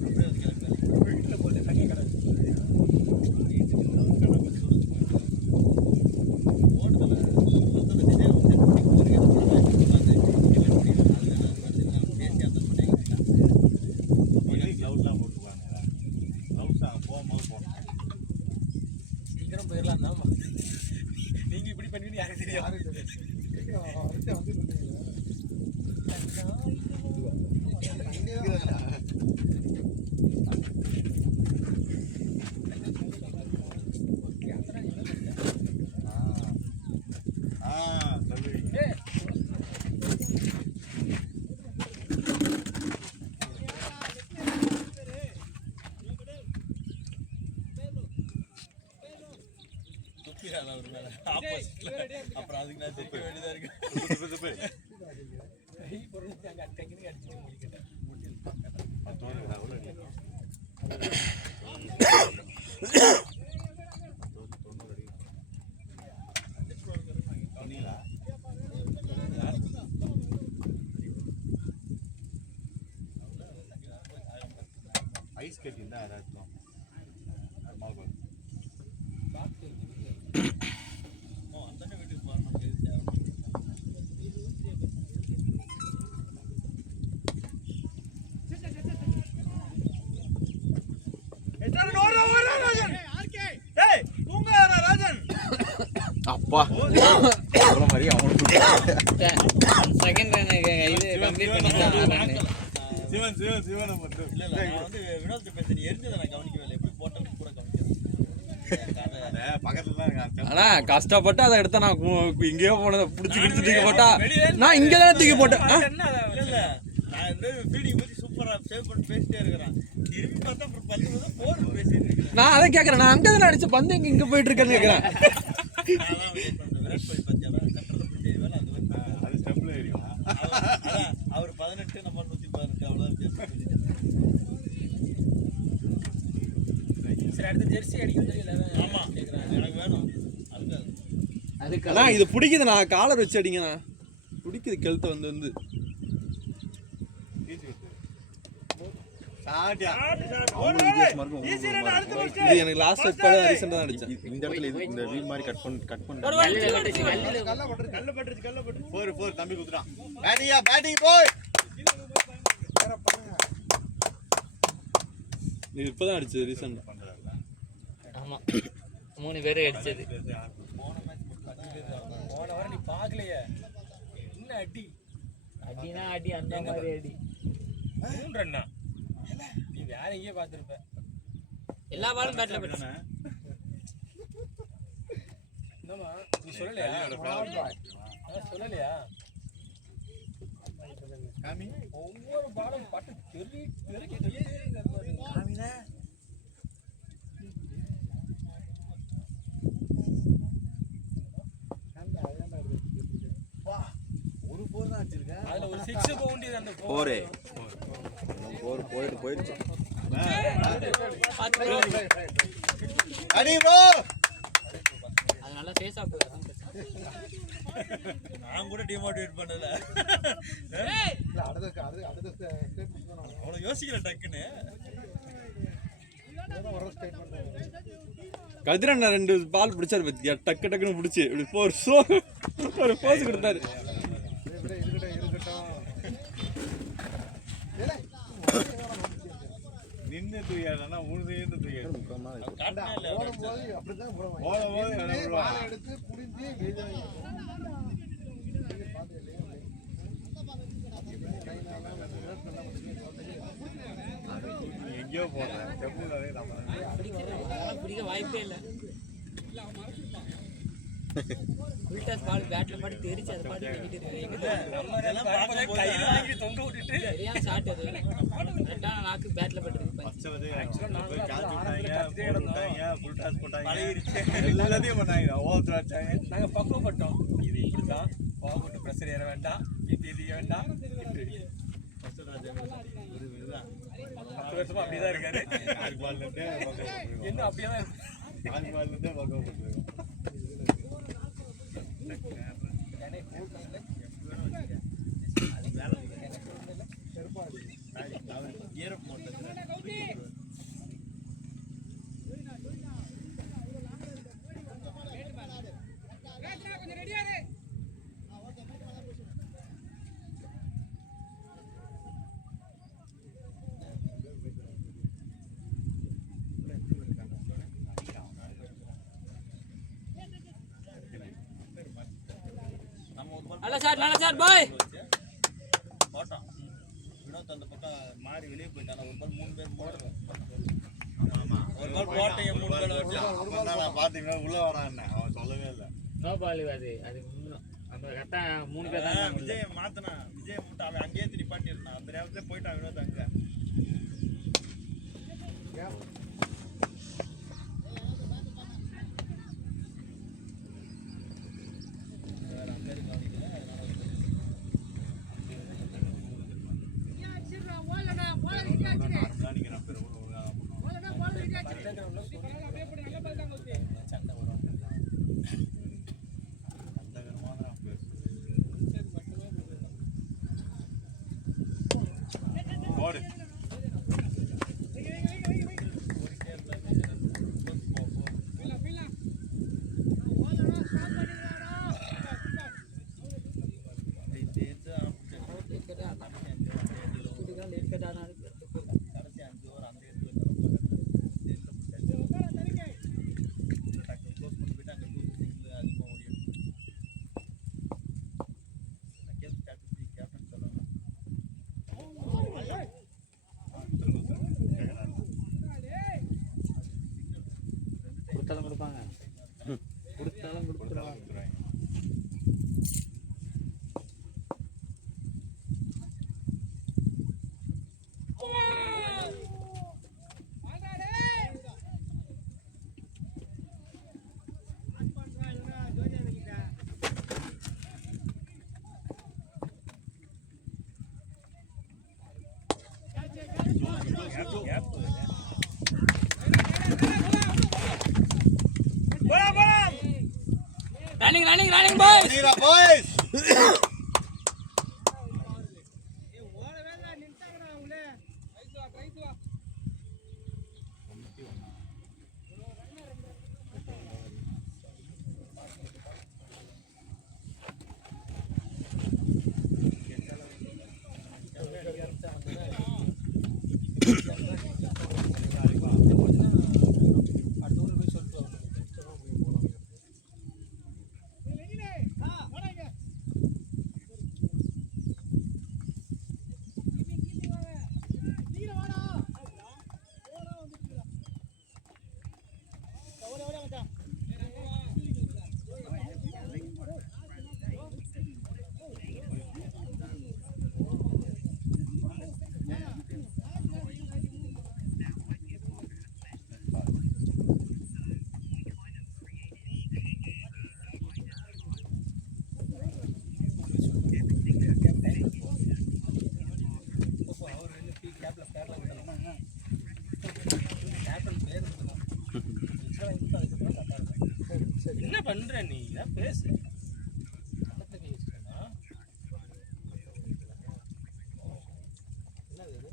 அப்படியே வந்து கிளம்பி வீட்டில் போட்டு தனியாக கடை க்ளவுஸ்லாம் போட்டுருப்பாங்க. க்ளவுஸ் அங்கே போகும்போது போனோம். சீக்கிரம் போயிடலாம் தான். நீங்க இப்படி பண்ணுவீங்க யாருக்கு தெரியும்? சொல்லுவீங்க. அப்புறம் அதுக்கு நான் திருப்பி வேண்டியதா இருக்கு. ஐஸ் கட்டி இருந்தா யாராச்சும் அந்த வீட்டுக்கு போறோம். அப்பா அவ்வளோ மாதிரி அவனுக்கு செகண்ட் இது கம்ப்ளீட் பண்ணிட்டான். சிவனை மட்டும் இல்ல இல்ல நான் வந்து வினோத் பேசி எரிஞ்சதை நான் கவனிக்கவே இல்லை. எப்படி போட்டோன்னு கூட கவனிக்கிறேன். பக்கத்துல தான் ஆனா கஷ்டப்பட்டு அதை எடுத்தா நான் இங்கேயோ போனதை பிடிச்சி கிடிச்சு தூக்கி போட்டா நான் இங்கே தானே தூக்கி போட்டேன். இல்ல நான் இந்த ஃபீல்டிங் பத்தி சூப்பரா சேவ் பண்ணி பேசிட்டே இருக்கிறேன். திரும்பி பார்த்தா அப்புறம் பல்லு வந்து போர் பேசிட்டு இருக்கேன். நான் அதை கேட்கறேன், நான் அங்கே தானே அடிச்ச பந்து இங்க போயிட்டு இருக்கேன்னு கேட்கறேன். நான் வெயிட் பண்றேன். விராட் கோலி பத்தியால கட்டறத பிடிச்ச வேலை அது வந்து அது ஸ்டெப்ல ஏறியும். அதான் அவர் 18 நம்ம 118 அவ்வளவு பேசி. சரி, அடுத்த ஜெர்சி அடிக்க தெரியல. ஆமா எனக்கு வேணும். அதுக்கு அண்ணா இது பிடிக்குது, நான் காலர் வச்சு அடிங்கண்ணா. பிடிக்குது கழுத்தை வந்து இது எனக்கு லாஸ்ட் இப்போ ரீசெண்டாக தான் அடிச்சேன். இந்த இடத்துல இது இந்த வீல் மாதிரி கட் பண்ணி கல்ல பட்டுருச்சு. போர் தம்பி குத்துறான். பேட்டிங் போய் இது இப்போதான் அடிச்சது ரீசெண்டாக. ஆமா 3 பேர் அடிச்சது. போன வாரம் நீ பார்க்கலையே, என்ன அடி அடினா அடி, அந்த மாதிரி அடி. 3 ரன்னா. நீ வேற எங்கேயே பார்த்துருப்ப. எல்லா பாலும் பேட்ல போயிடுச்சு. என்னம்மா நீ சொல்லலையா? சொல்லலையா? காமி ஒவ்வொரு பாலும் பட்டு தெருக்கி காமினா வா ஒரு போர் தான் வச்சிருக்கேன். அதுல ஒரு 6 போக வேண்டியது அந்த போரு போயிடுச்சு அடி ப்ரோ அது நல்லா சேஸா போயிடும். நான் கூட டிமோட்டிவேட் பண்ணல. அவ்வளோ யோசிக்கல டக்குன்னு. கதிரண்ணா 2 பால் பிடிச்சாரு பத்தியா, டக்கு டக்குன்னு பிடிச்சி இப்படி ஒரு போஸ் கொடுத்தாரு. நின்று தூக்கியாடனா உழுதுன்னு தூக்கியாடு. எங்கேயோ போடுறேன் செப்புலாவே நம்ம அதெல்லாம் பிடிக்க வாய்ப்பே இல்லை. உல்டாஸ் பால் பேட்ல பாட்டு தெரிச்சு அதை பாட்டு கட்டிட்டு இருக்கு. கையில வாங்கி தொங்க விட்டுட்டு சரியான ஷாட் அது. கரெக்டான நாக்கு பேட்ல பட்டுருக்கு. பச்சவதே போய் கால் விட்டாங்க, ஃபுல் டாஸ் போட்டாங்க, எல்லாத்தையும் பண்ணாங்க. ஓவர் வச்சாங்க. நாங்க பக்குவப்பட்டோம். இது இப்படிதான் போகட்டு, பிரஷர் ஏற வேண்டாம், இது வேண்டாம். 10 வருஷமா அப்படிதான் இருக்காரு. ஆறு பால்ல இருந்தே இன்னும் அப்படியே தான் இருக்கு. ஆறு பால்ல இருந்தே பக்கம் போட்டுருக்கோம். நல்ல ஷாட் பாய். போட்டான் வினோத் அந்த பக்கம் மாறி வெளியே போயிட்டான். ஒரு பால் 3 பேர் போடுறோம். ஒரு பால் போட்டேன் 3 பால் நான் பார்த்தீங்கன்னா உள்ள வரான்னு அவன் சொல்லவே இல்லை. நோ பால் அது அந்த கரெக்டா 3 பேர் தான். விஜய் மாத்தினா விஜய் மட்டும் அவன் அங்கேயே திருப்பாட்டி இருந்தான். அந்த நேரத்துல போயிட்டான் வினோத் அங்க. கொடுப்பாங்க, கொடுத்தாலும் கொடுத்துருவாங்க. Running, boys! Mira, boys! பேசுற நீ இதான் பேசு பக்கத்துல கை வச்சுட்டா என்னது இது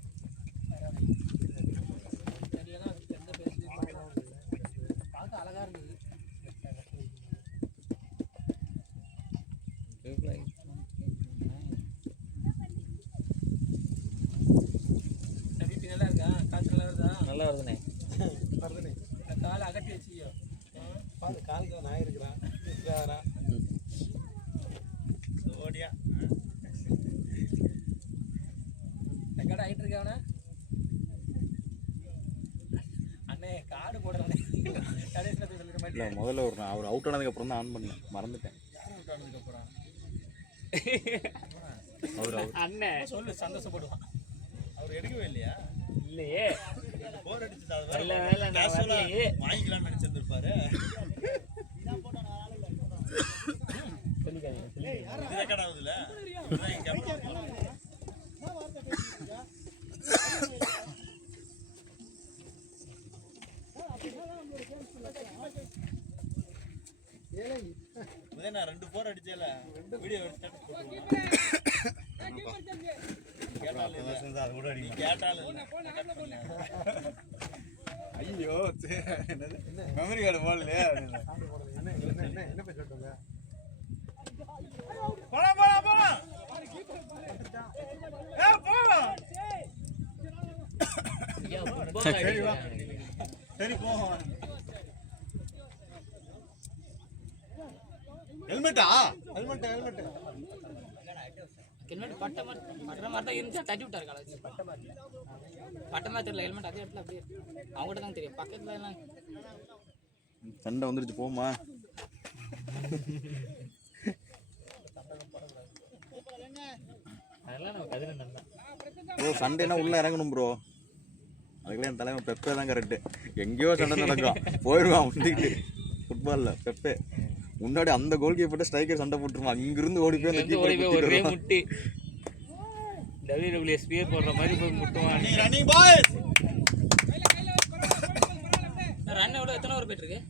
தெரியலனா எந்த பேசுறது பார்க்க அழகா இருந்தது நல்லா இருக்கா காற்று நல்லா வருதா நல்லா வருதுண்ணே வருதுண்ணே காலை அகட்டி வச்சியோ பாரு காலுக்கு நான் இருக்கிறேன் ஓடியா கடை ஆகிட்டு இருக்கவன அண்ணே காடு போடுறேன் கடைசியில் சொல்லிட இல்லை மாட்டேன் முதல்ல ஒரு அவர் அவுட் ஆனதுக்கப்புறம் தான் ஆன் பண்ணேன் மறந்துட்டேன். அப்புறம் அவர் அண்ணன் சொல்லு சந்தோஷப்படுவான் அவர் எடுக்கவே இல்லையா இல்லையே போர் அடிச்சு நல்ல வேலை நான் வரலையே. வாங்கிக்கலாம்னு நினைச்சிருந்திருப்பாரு இது ரெக்கார்ட் ஆகுதுல்ல நான் 2 போர் அடிச்சேல வீடியோ ஸ்டேட்டஸ் போட்டுருவேன் ஐயோ மெமரி கார்டு போடலையே என்ன பேசிட்டு போலாம் போலாம் போலாம் சரி போவோம் ஹெல்மெட்டா ஹெல்மெட் பட்ட மாதிரி தான் இருந்துச்சா தட்டி விட்டாரு காலேஜ் பட்ட மாதிரி தெரியல ஹெல்மெட் அதே இடத்துல அப்படியே அவங்ககிட்ட தான் தெரியும் பக்கத்துல எல்லாம் சண்டை வந்துருச்சு போமா. அதெல்லாம் நம்ம கதிர நல்லா ப்ரோ சண்டேனா உள்ள இறங்கணும் ப்ரோ. அதுக்குள்ள என் தலைவன் பெப்பே தான் கரெக்டு. எங்கேயோ சண்டை நடக்கும் போயிடுவான் முந்திக்கிட்டு ஃபுட்பாலில் பெப்பே முன்னாடி அந்த கோல் கீப்பர்ட்ட ஸ்ட்ரைக்கர் சண்டை போட்டுருவான். அங்கிருந்து ஓடி போய் அந்த கீப்பர் ஒரே முட்டி WWE ஸ்பியர் போடுற மாதிரி போய் முட்டுவான். ரன்னிங் பாய்ஸ் ரன் எவ்வளோ எத்தனை ஓவர் போயிட்டு இருக்கு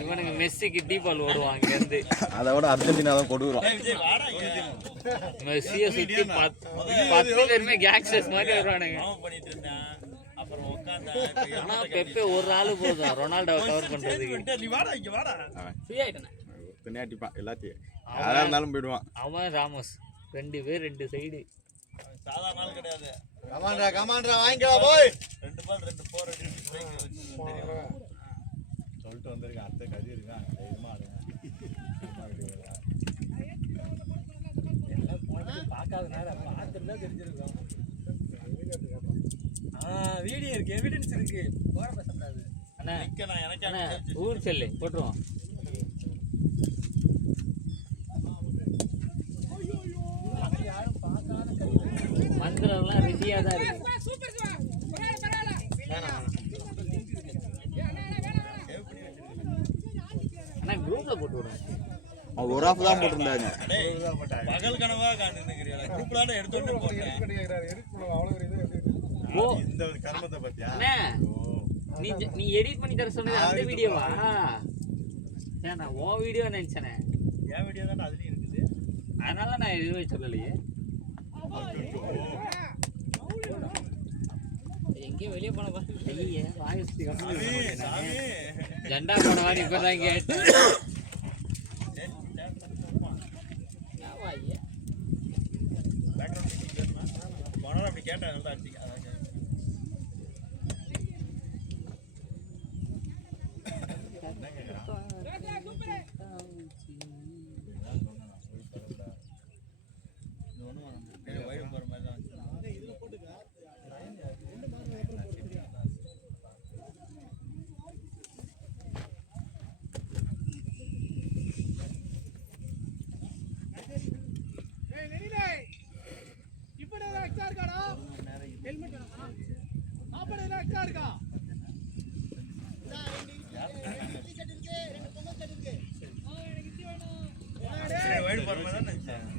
இவனுக்கு மெஸ்ஸிக்கு டீபால் ஓடுவான் இங்கேருந்து. அதை விட அர்ஜென்டினா தான் கொடுக்குறோம். மெஸ்ஸியை சுற்றி 10 பேருமே கேங்ஸ்டர்ஸ் மாதிரி வருவானுங்க. பண்ணிட்டு இருந்தேன் அப்புறம் ஆனா பெப்பே ஒரு ஆளு போதும் ரொனால்டோவை கவர் பண்றதுக்கு. நீ வாடா இங்க வாடா ஃப்ரீ ஆயிட்டேன் அடிப்பான் எல்லாத்தையும் யாரா இருந்தாலும் போயிடுவான். அவன் ராமோஸ் 2 பேர் 2 சைடு சாதாரண நாள் கிடையாது. கமாண்டா வாங்கிக்கலாம் போய் 2 பால் 2 போர் அடிச்சு சொல்லிட்டு வந்திருக்கேன். அடுத்த கதி இருக்கான் தைரியமா எல்லாம் போனது பார்க்காதனால பார்த்துட்டு தான் தெரிஞ்சிருக்கோம். வீடியோ இருக்கு எவிடன்ஸ் இருக்கு போட பேசக்கூடாது. அண்ணா நான் எனக்கு அண்ணா ஊர் செல்லு போட்டுருவோம். யாரும் பார்க்காத மந்திரம்லாம் ரெடியா தான் இருக்கு. அண்ணா குரூப்ல போட்டு விடுறேன். அவன் ஒரு ஆஃப் தான் போட்டிருந்தாங்க. பகல் கனவா காணுறீங்க. குரூப்லான எடுத்து போட்டேன். ஓ இந்த கர்மத்தை பத்தியா அண்ணா நீ எடிட் பண்ணி தர சொன்னது அந்த வீடியோவா? ஏன் நான் ஓ வீடியோ நினைச்சேனே. என் வீடியோ தான் அதுலயும் இருக்குது. அதனால நான் எதுவுமே சொல்லலையே. எங்கேயும் வெளியே போன பாரு ஐயே வாய்ஸ் சாமி ஜெண்டா போன மாதிரி இப்பதான் கேட்டேன். போனா அப்படி கேட்டேன் நல்லா அடிச்சிங்க.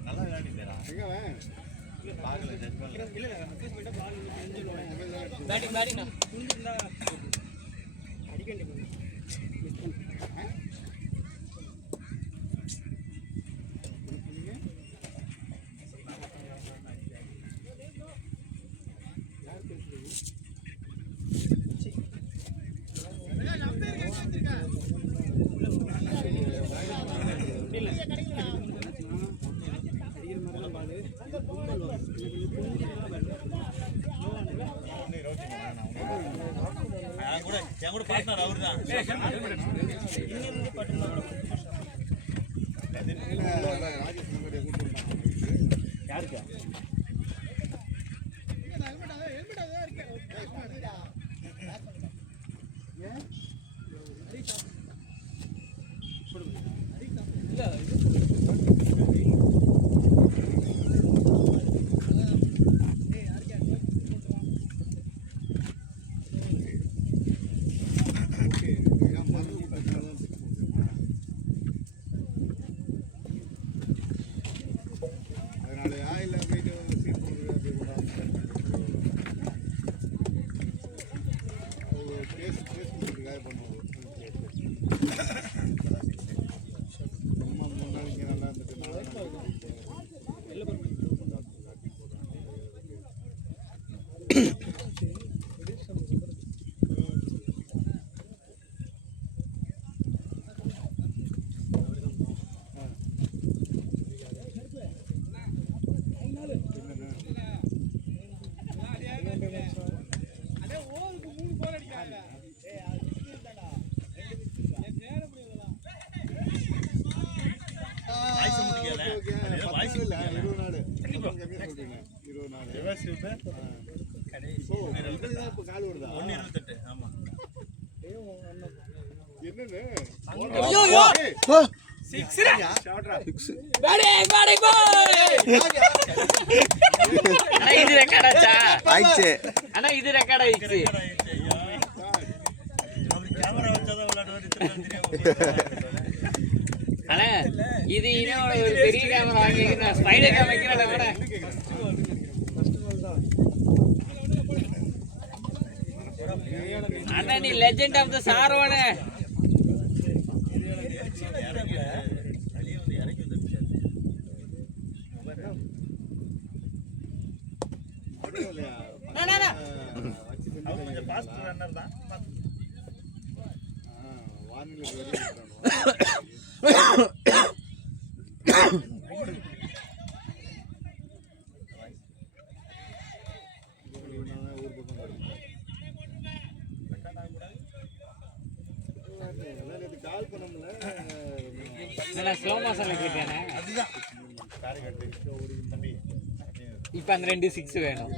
நல்லா விளையாடிட்டா பேட்டிங் பேட்டிங் கூட பார்ட்னர் அவர்தான். யாருக்கு அண்ணா இது ரெக்கார்ட் ஆச்சா? ஆயிடுச்சு. அண்ணா இது ரெக்கார்ட் ஆயிடுச்சு. அண்ணா இது இன்னும் ஒரு பெரிய கேமரா வாங்கிக்கிறேன், ஸ்பைடர் கேமரா வைக்கிறேன் கூட. அண்ணா நீ லெஜெண்ட் ஆஃப் த சாரோன. ஸ்லோ மோஷன்ல கேட்டேனே. இப்ப அந்த 2 6 வேணும்.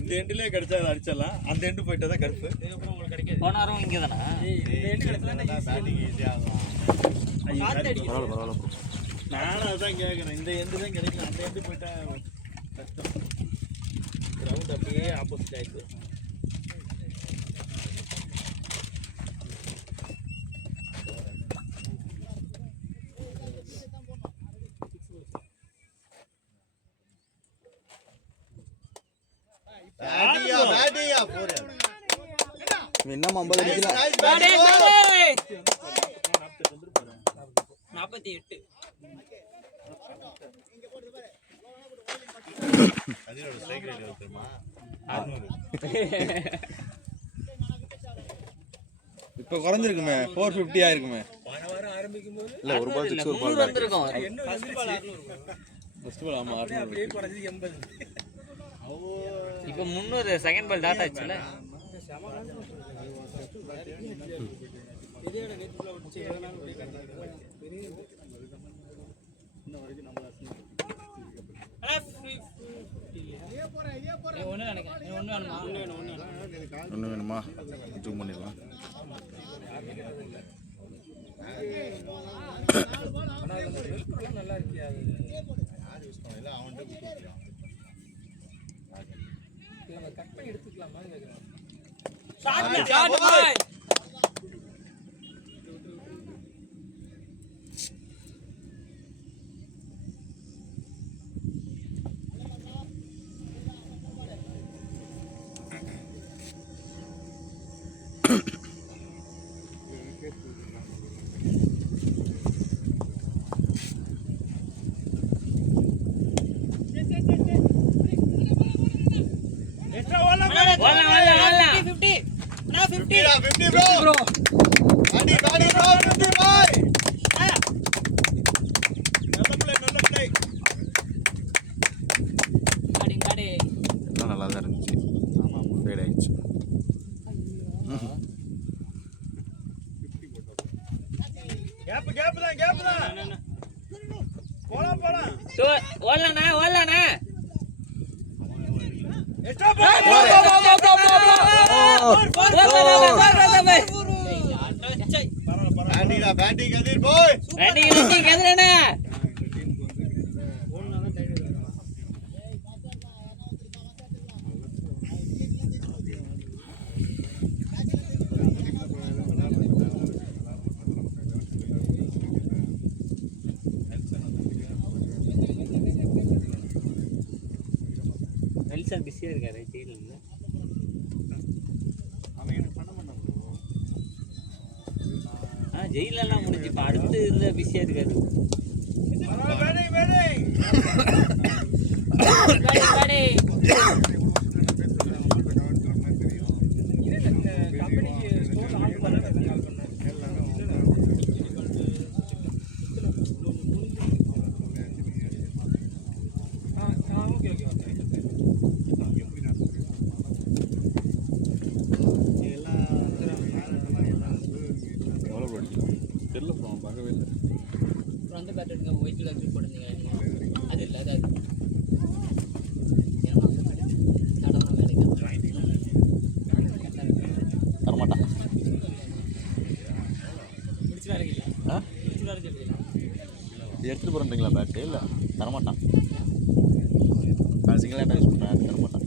இந்த எண்டுல கிடைச்சா அதை அடிச்சிடலாம். அந்த எண்டு போயிட்டா தான் கருப்பு. போன வாரம் இங்க தானா? நானும் அதான் கேட்கறேன். இந்த எண்டு தான் கிடைக்கும், அந்த எண்டு போயிட்டா கஷ்டம். கிரவுண்ட் அப்படியே ஆப்போசிட் ஆயிடுச்சு. என்னம்மா 50 அடிக்கலாம். 48. அதோட ஸ்ட்ரைக் ரேட் எவ்வளவு தெரியுமா? 600. இப்போ குறைஞ்சிருக்குமே, 450 ஆயிருக்குமே. போன வாரம் ஆரம்பிக்கும் போது இல்ல ஒரு பால் 6 ஒரு பால் வந்திருக்கும். ஃபர்ஸ்ட் பால் 600 ஃபர்ஸ்ட் பால் ஆமா 600. அப்படியே குறைஞ்சது 80. இப்போ 300 செகண்ட் பால் டாட் ஆச்சுல. இதோட நேத்துல விட்டு ஒண்ணு நினைக்கிறேன். ஒண்ணு வேணுமா? ஒன்று வேணுமா? ஜூம் பண்ணிடலாம். நல்லா இருக்கியா? கட் பண்ணி எடுத்துக்கலாமா? கேப் தான் போலாம் ஓடலாண்ணா ஓடலாண்ணா பேட்டிங் கதிர் போய் கேதுறேண்ணா நெல்சன் பிஸியாக இருக்காரு ஜெயிலில் ஜெயிலெல்லாம் முடிஞ்சு இப்போ அடுத்து இதில் பிஸியாக இருக்காரு கம்பெனிக்கு ஸ்டோர் ஆர்டர் பண்ண கால் பண்ணேன். Okay okay okay. தெரியல ப்ரோ பார்க்கவே இல்லை. அப்புறம் அந்த பேட் எடுங்க ஒயிட் கலர் கிளிப் போட்டுருந்தீங்க அது இல்லை அது தரமாட்டான். எடுத்துட்டு போகிறீங்களா பேட்டு? இல்லை தரமாட்டான். நான் சிங்கிள் ஹேண்டாக யூஸ் பண்ணுறேன், தரமாட்டான்.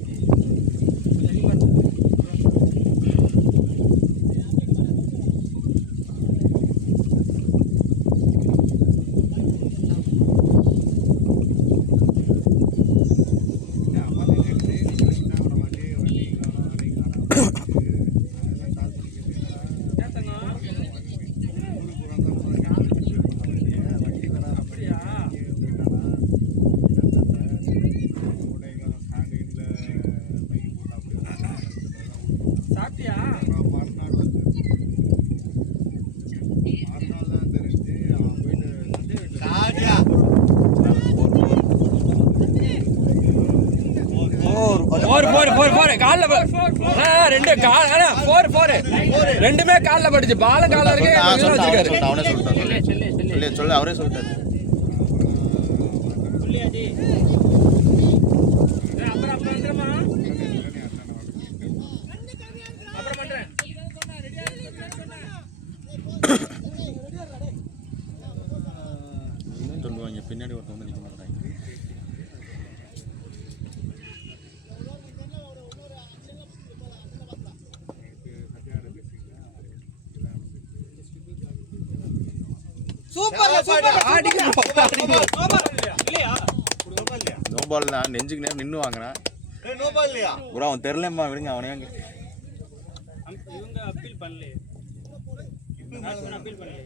சாப்பிட்டியா? ரெண்டுமே கால்ல பட்டுச்சு. பால கால இருக்கு. அவனே சொல்லிட்டாரு. சொல்லு அவரே சொல்லிட்டாரு. அப்புறம் வந்துடுமா? அப்புறம் பண்றேன். சொல்லுவாங்க பின்னாடி ஒருத்தன் வந்து நிற்க மாட்டாங்க. நோ பால் தான். நெஞ்சுக்கு நேரம் நின்று வாங்கினேன். ப்ரோ அவன் தெரிலம்மா, விடுங்க அவனே. இவங்க அப்பீல் பண்ணல. அப்பீல் பண்ணல.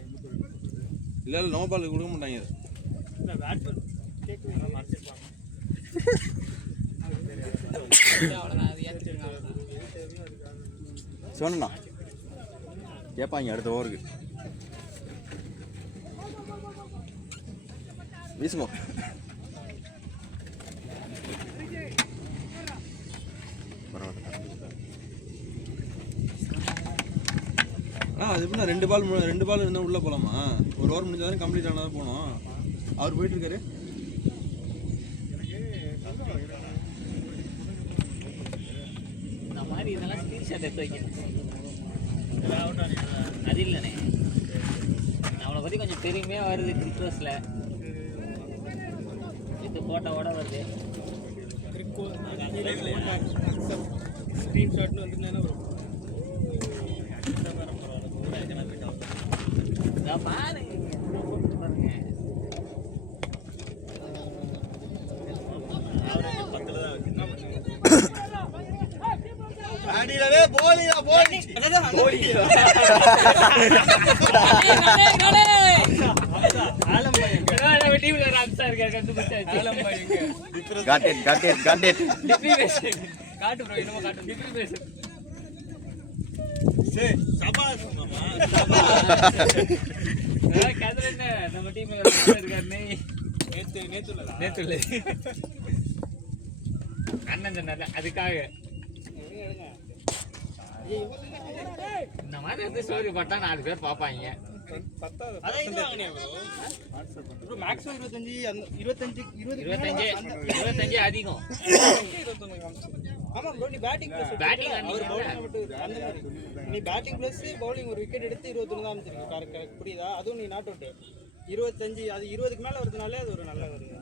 இல்லை நோ பால் கொடுக்க மாட்டாங்க. பேட்ஸ்மேன் கேட்குறீங்க மறைச்சிருப்பாங்க. சொன்னா கேட்பாங்க அடுத்த ஓவருக்கு. வீசுங்க. அது எப்படின்னா ரெண்டு பால் இருந்தால் உள்ளே போகலாமா? ஒரு ஓவர் முடிஞ்சாலும் கம்ப்ளீட் ஆனால் தான் போகணும். அவர் போயிட்டு இருக்காரு. இந்த மாதிரி இதெல்லாம் ஸ்க்ரீன்ஷாட் எடுத்து வைக்கணும். அது இல்லைண்ணே, அவளை பற்றி கொஞ்சம் பெருமையாக வருது கிரிக்கோஸில். இது ஃபோட்டோவோட வருது. ஸ்க்ரீன்ஷாட்னு வந்துருந்தேன்னா வரும். பாருங்க நம்ம டீம் அண்ணன் சொன்னார்ல அதுக்காக இந்த மாதிரி வந்து ஸ்டோரி போட்டா 4 பேர் பார்ப்பாங்க. பத்தாவது அதான் இது வாங்கினேன் ப்ரோ மேக்ஸிமம் 25 அந்த 25 25 அதிகம். 21 காமிச்சு. ஆமா ப்ரோ நீ பேட்டிங் ப்ளஸ் Batting அவர் அடிக்கல. பவுலிங் மட்டும் அந்த மாதிரி நீ பேட்டிங் ப்ளஸ் பவுலிங் ஒரு விக்கெட் எடுத்து 21 தான் அமைச்சிருக்க கரெக்ட் புரியுதா? அதுவும் நீ நாட் அவுட் 25 அது 20க்கு மேல வருதுனாலே அது ஒரு நல்ல வருது.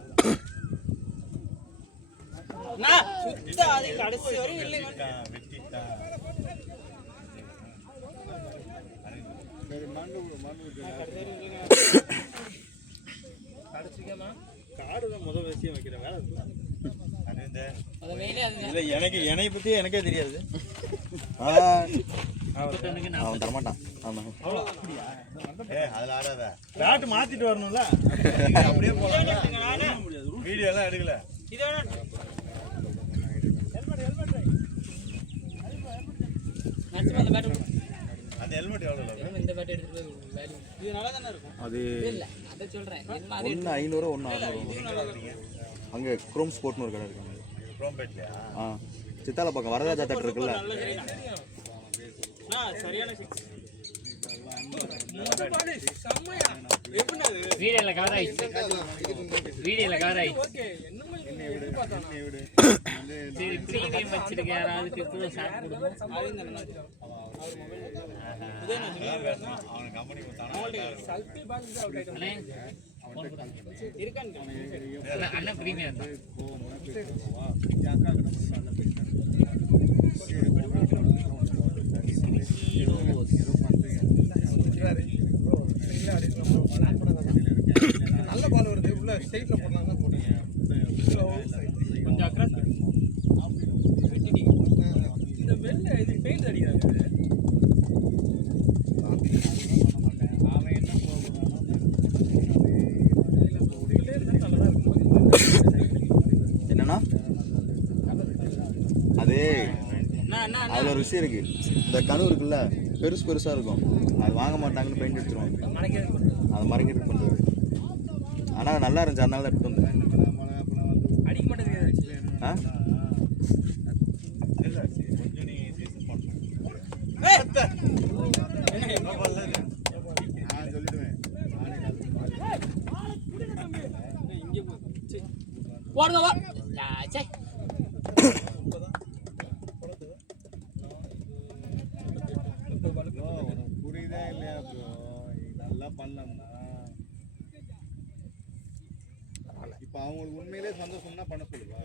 நான் சுத்த அது கடைசி வரையும் இல்லைங்க. வெட்டிட்டான் கடைசிக்கமா கார்டு தான் முதல் விஷயம் வைக்கிற வேலை அரவிந்த் அது மெயினே அதுதான். இல்லை எனக்கு என்னை பற்றி எனக்கே தெரியாது. அவன் தரமாட்டான். ஆமாம் அதில் ஆடாத பேட்டு மாற்றிட்டு வரணும்ல. அப்படியே போகலாம். வீடியோ எல்லாம் எடுக்கல. இது வேணா மேக்ஸிமம் அந்த பேட் அந்த ஹெல்மெட் எவ்வளோ இந்த பேட் எடுத்துட்டு போய் வேல்யூ இது நல்லா தானே இருக்கும். அது இல்ல அதை சொல்றேன். என்ன அது 1 500 1 600. அங்கே குரோம் ஸ்போர்ட்னு ஒரு கடை இருக்காங்க. ப்ரோம்பேட்லையா? ஆ சித்தால பக்கம் வரராஜா தேட்டர் இருக்குல்ல. நல்ல சரியான சிக்ஸ் செம்மையா எப்படின்னா அது வீடியோல கவர் ஆயிடுச்சு. வீடியோல கவர் ஆயிடுச்சு. ஓகே என்னமே எதிர்பார்த்தானா சரி ப்ரீமியம் வச்சிருக்க யாராவது இப்போ ஷார்ட் கொடுங்க. அவனுக்கு கம்பெனி கொடுத்தானா? சல்பி பாக்ஸ் அவுட் ஆயிட்டான். அண்ணே இருக்கான்னு அண்ணன் ப்ரீமியம் தான். நல்ல பால் வருது உள்ள ஸ்ட்ரைட்ல போடலாம் தான் போடுங்க கொஞ்சம் அக்ராஸ் இந்த வெள்ள இது பெயிண்ட் அடிக்கிறாங்க. என்னன்னா அது நான் அதில் ஒரு விஷயம் இருக்கு. இந்த கனவு இருக்குல்ல பெருசா இருக்கும். அது வாங்க மாட்டாங்கன்னு பெயிண்ட் அடிச்சிருவாங்க. அது மறைக்கிறது பண்ணுறது. ஆனால் நல்லா இருந்துச்சு, அதனால தான் எடுத்து வந்தேன். அடிக்க மாட்டேங்குது. ஆ இல்லை கொஞ்சம் நீ சீசன் பண்ணணும். நான் சொல்லிடுவேன். இங்கே போச்சு போடுங்க வா சே ப்ரோ உனக்கு புரியுதா இல்லையா ப்ரோ? நல்லா பண்ணலாம்னா இப்போ அவங்களுக்கு உண்மையிலே சந்தோஷம்னா பண்ண சொல்லுவா.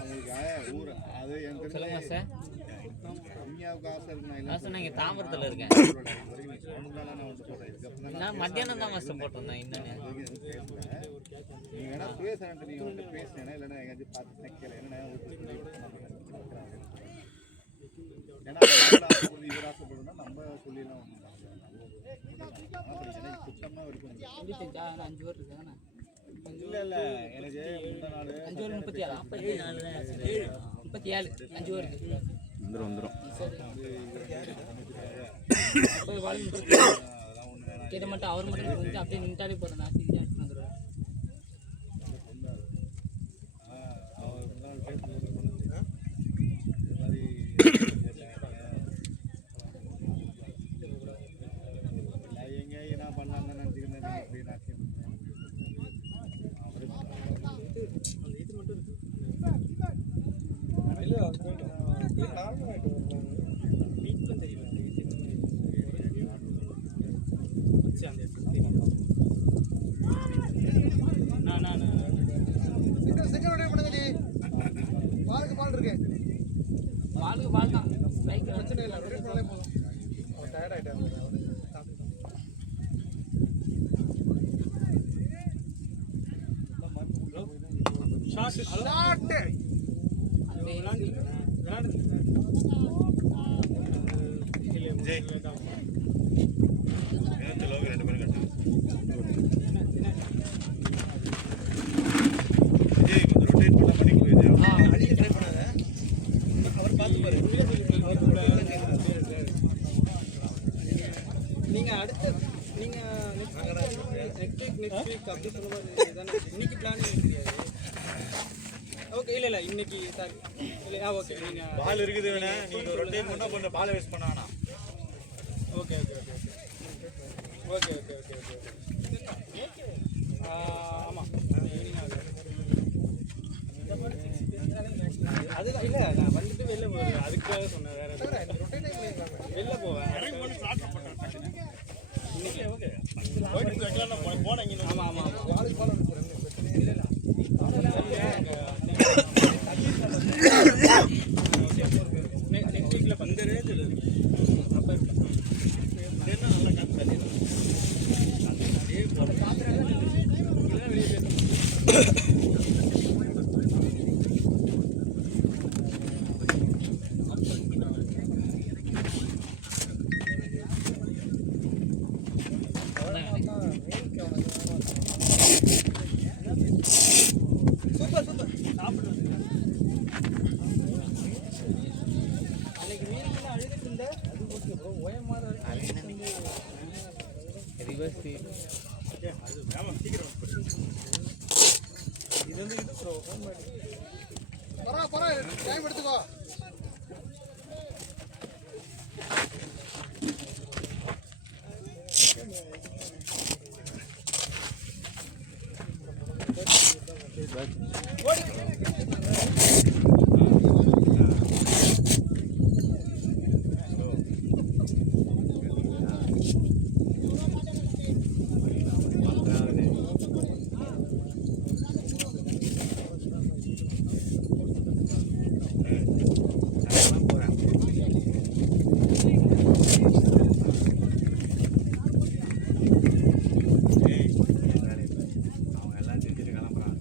அவங்களுக்கு ஊர் அது எனக்கு சொல்லுங்க சார். கம்மியாவுக்கு ஆசை இருக்கு. நான் நான் சொன்னேன் இங்கே தாம்பரத்தில் இருக்கேன். நான் வந்து சொல்கிறேன். இதுக்கப்புறம் நான் மத்தியானம் தான் மாஸ்டர் போட்டிருந்தேன். இன்னொன்று நீ வேணா பேசுறேன்ட்டு நீங்க வந்து பேசுனேன்னா இல்லைன்னா எங்கேயாச்சும் பார்த்து நிற்கல என்ன ஏன்னா இவர் ஆசைப்படுனா நம்ம சொல்லிடலாம் சுத்தமாக இருக்கும். 25 5 பேர் இருக்காங்க. இல்லை இல்லை எனக்கு முந்தா நாள் 5 பேர் 37 37 5 பேர் இருக்கு. வந்துடும் போய் வாலிங் கேட்ட மட்டும் அவர் மட்டும் வந்து அப்படியே நின்ட்டாலே போதும். நான் செஞ்சு வந்துடுவேன். அவர் முந்தா நாள் பேசும்போது இந்த மாதிரி எங்கே என்ன பண்ணலான்னு நினச்சிக்கிறேன். அப்படி நான் இல்ல அது போயிட்டு நார்மல் ஆயிட்டு வரலாம். வீட்ல தெரியல பாலுக்கு பால் தான் ஸ்ட்ரைக் பிரச்சனை இல்லை. ரொட்டேட் பண்ணாலே போதும். அவர் டயர்ட் ஆயிட்டாரு. ரெண்டு பேரும் கட்டு ரொட்டேட் பண்ண பண்ணி அடிக்க ட்ரை பண்ணாத. அவர் பார்த்து பாரு. நீங்க அடுத்த நீங்க நெக்ஸ்ட் வீக் அப்படி சொல்ல மாதிரி தானே இன்னைக்கு பிளானிங் தெரியாது. ஓகே இல்ல இன்னைக்கு சார் இல்ல ஓகே நீங்க பால் இருக்குது வேணா நீங்க ரொட்டேட் பண்ணா கொஞ்சம் பால் வேஸ்ட் பண்ணானா. Okay okay okay okay okay okay okay okay. ஆமாம் ஈவினிங் ஆகுது. அதுதான் இல்லை, நான் வந்துட்டு வெளில போவேன், அதுக்காக சொன்னேன். வேற வெளில போவேன் இன்னைக்கு. ஓகே ஆமாம் ஆமாம் ஆமாம். நெக்ஸ்ட் வீக்கில் வந்துரு அப்போ சூப்பர் சூப்பர் சாப்பிடுறது. அன்னைக்கு மீன் அழுதுட்டு இருந்த அது ஓகே ப்ரோ. ஓயமாறு ரிவர்ஸ் இது வந்து இது ப்ரோ ஃபோன் பண்ணி டைம் எடுத்துக்கோ. அவங்க எல்லாம் செஞ்சுட்டு கிளம்புறாங்க.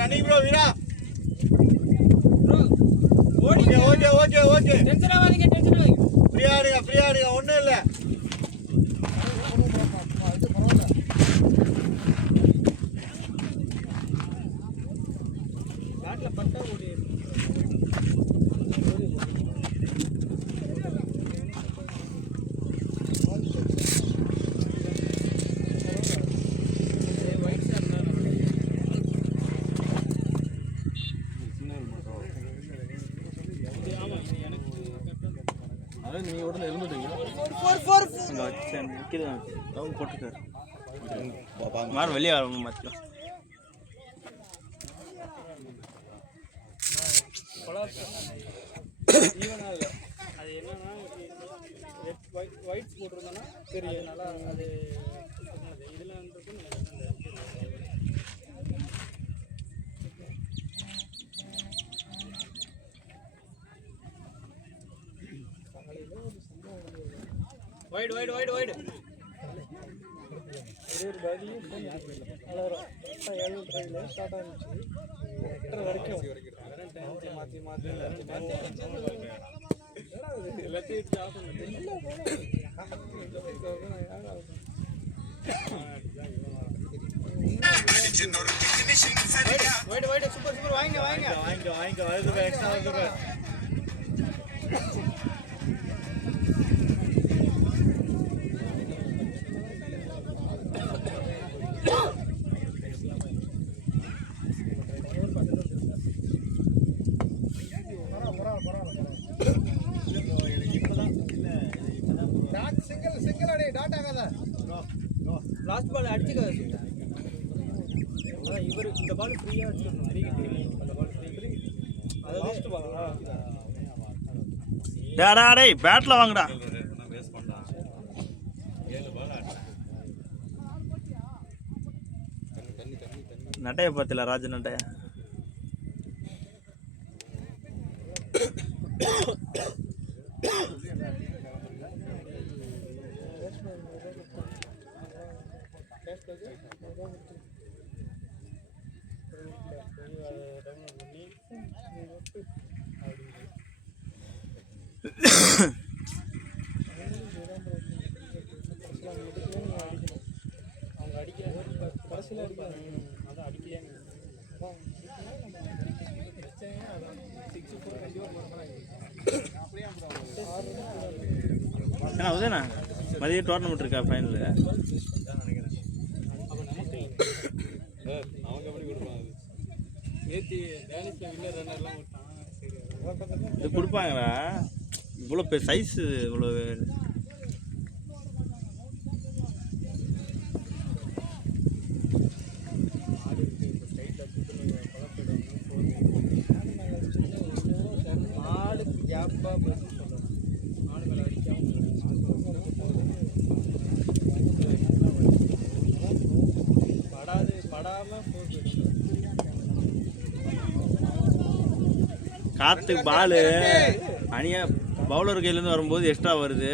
Running bro Veera. Okay okay okay okay. Tension ஆகாதீங்க, டென்ஷன் ஆகாதீங்க. ஃப்ரீயா ஆடுங்க ஒன்றும் இல்லை. பேட்டில் பட்டா ஓடி அதான் நீங்கள் உடனே எழுந்துட்டீங்க போட்டுருக்காரு மாறு வெளியே வர மாற்றிக்கலாம். ஈவனாக இல்லை. அது என்னன்னா ஒயிட்ஸ் போட்டிருந்தோன்னா சரி நல்லா அது இதுலன்றது வைடு வைடு வைடு வைடு ஒரு பதிலையும் ஃபோன் அவ்வளோ கரெக்டாக 7 ட்ரைவில் ஸ்டார்ட் ஆகிடுச்சு 8:30 வரைக்கும் மாற்றி மாற்றி எல்லாத்தையும் ஆஃப் பண்ண வைடு சூப்பர் சூப்பர் வாங்க வருது எக்ஸ்ட்ரா வருது. லாஸ்ட் பால் அடிச்சுக்க இவர் இந்த பால் ஃப்ரீயாக அடிச்சிடணும் ஃப்ரீ அந்த பால் ஃப்ரீ அது லாஸ்ட் பாலா டேய் பேட்டில் வாங்கடா. வேஸ்ட் பண்ணுறான் 7 பால் ஆடுறேன். நட்டையை பார்த்தில ராஜ நட்டைய. அவங்க அடிக்க கடைசியில் அடிப்பாங்க அதான் அடிக்கலையே ஏன்னா உதயண்ணா மதியம் டோர்னமெண்ட் இருக்கா ஃபைனலு? அவங்க எப்படி கொடுப்பாங்க? நேற்று டேனிஷில் வின்னர் ரன்னர்லாம் விட்டான். சரி இது கொடுப்பாங்களா? இவ்வளோ சைஸு இவ்வளோ மாடுக்கு கேப்பாக பேசி சொல்லணும். மாடு மேலே அடிக்காமல் படாமல் போட்டு காற்று பால் அணியா பவுலர் கையிலேருந்து வரும்போது எக்ஸ்ட்ரா வருது.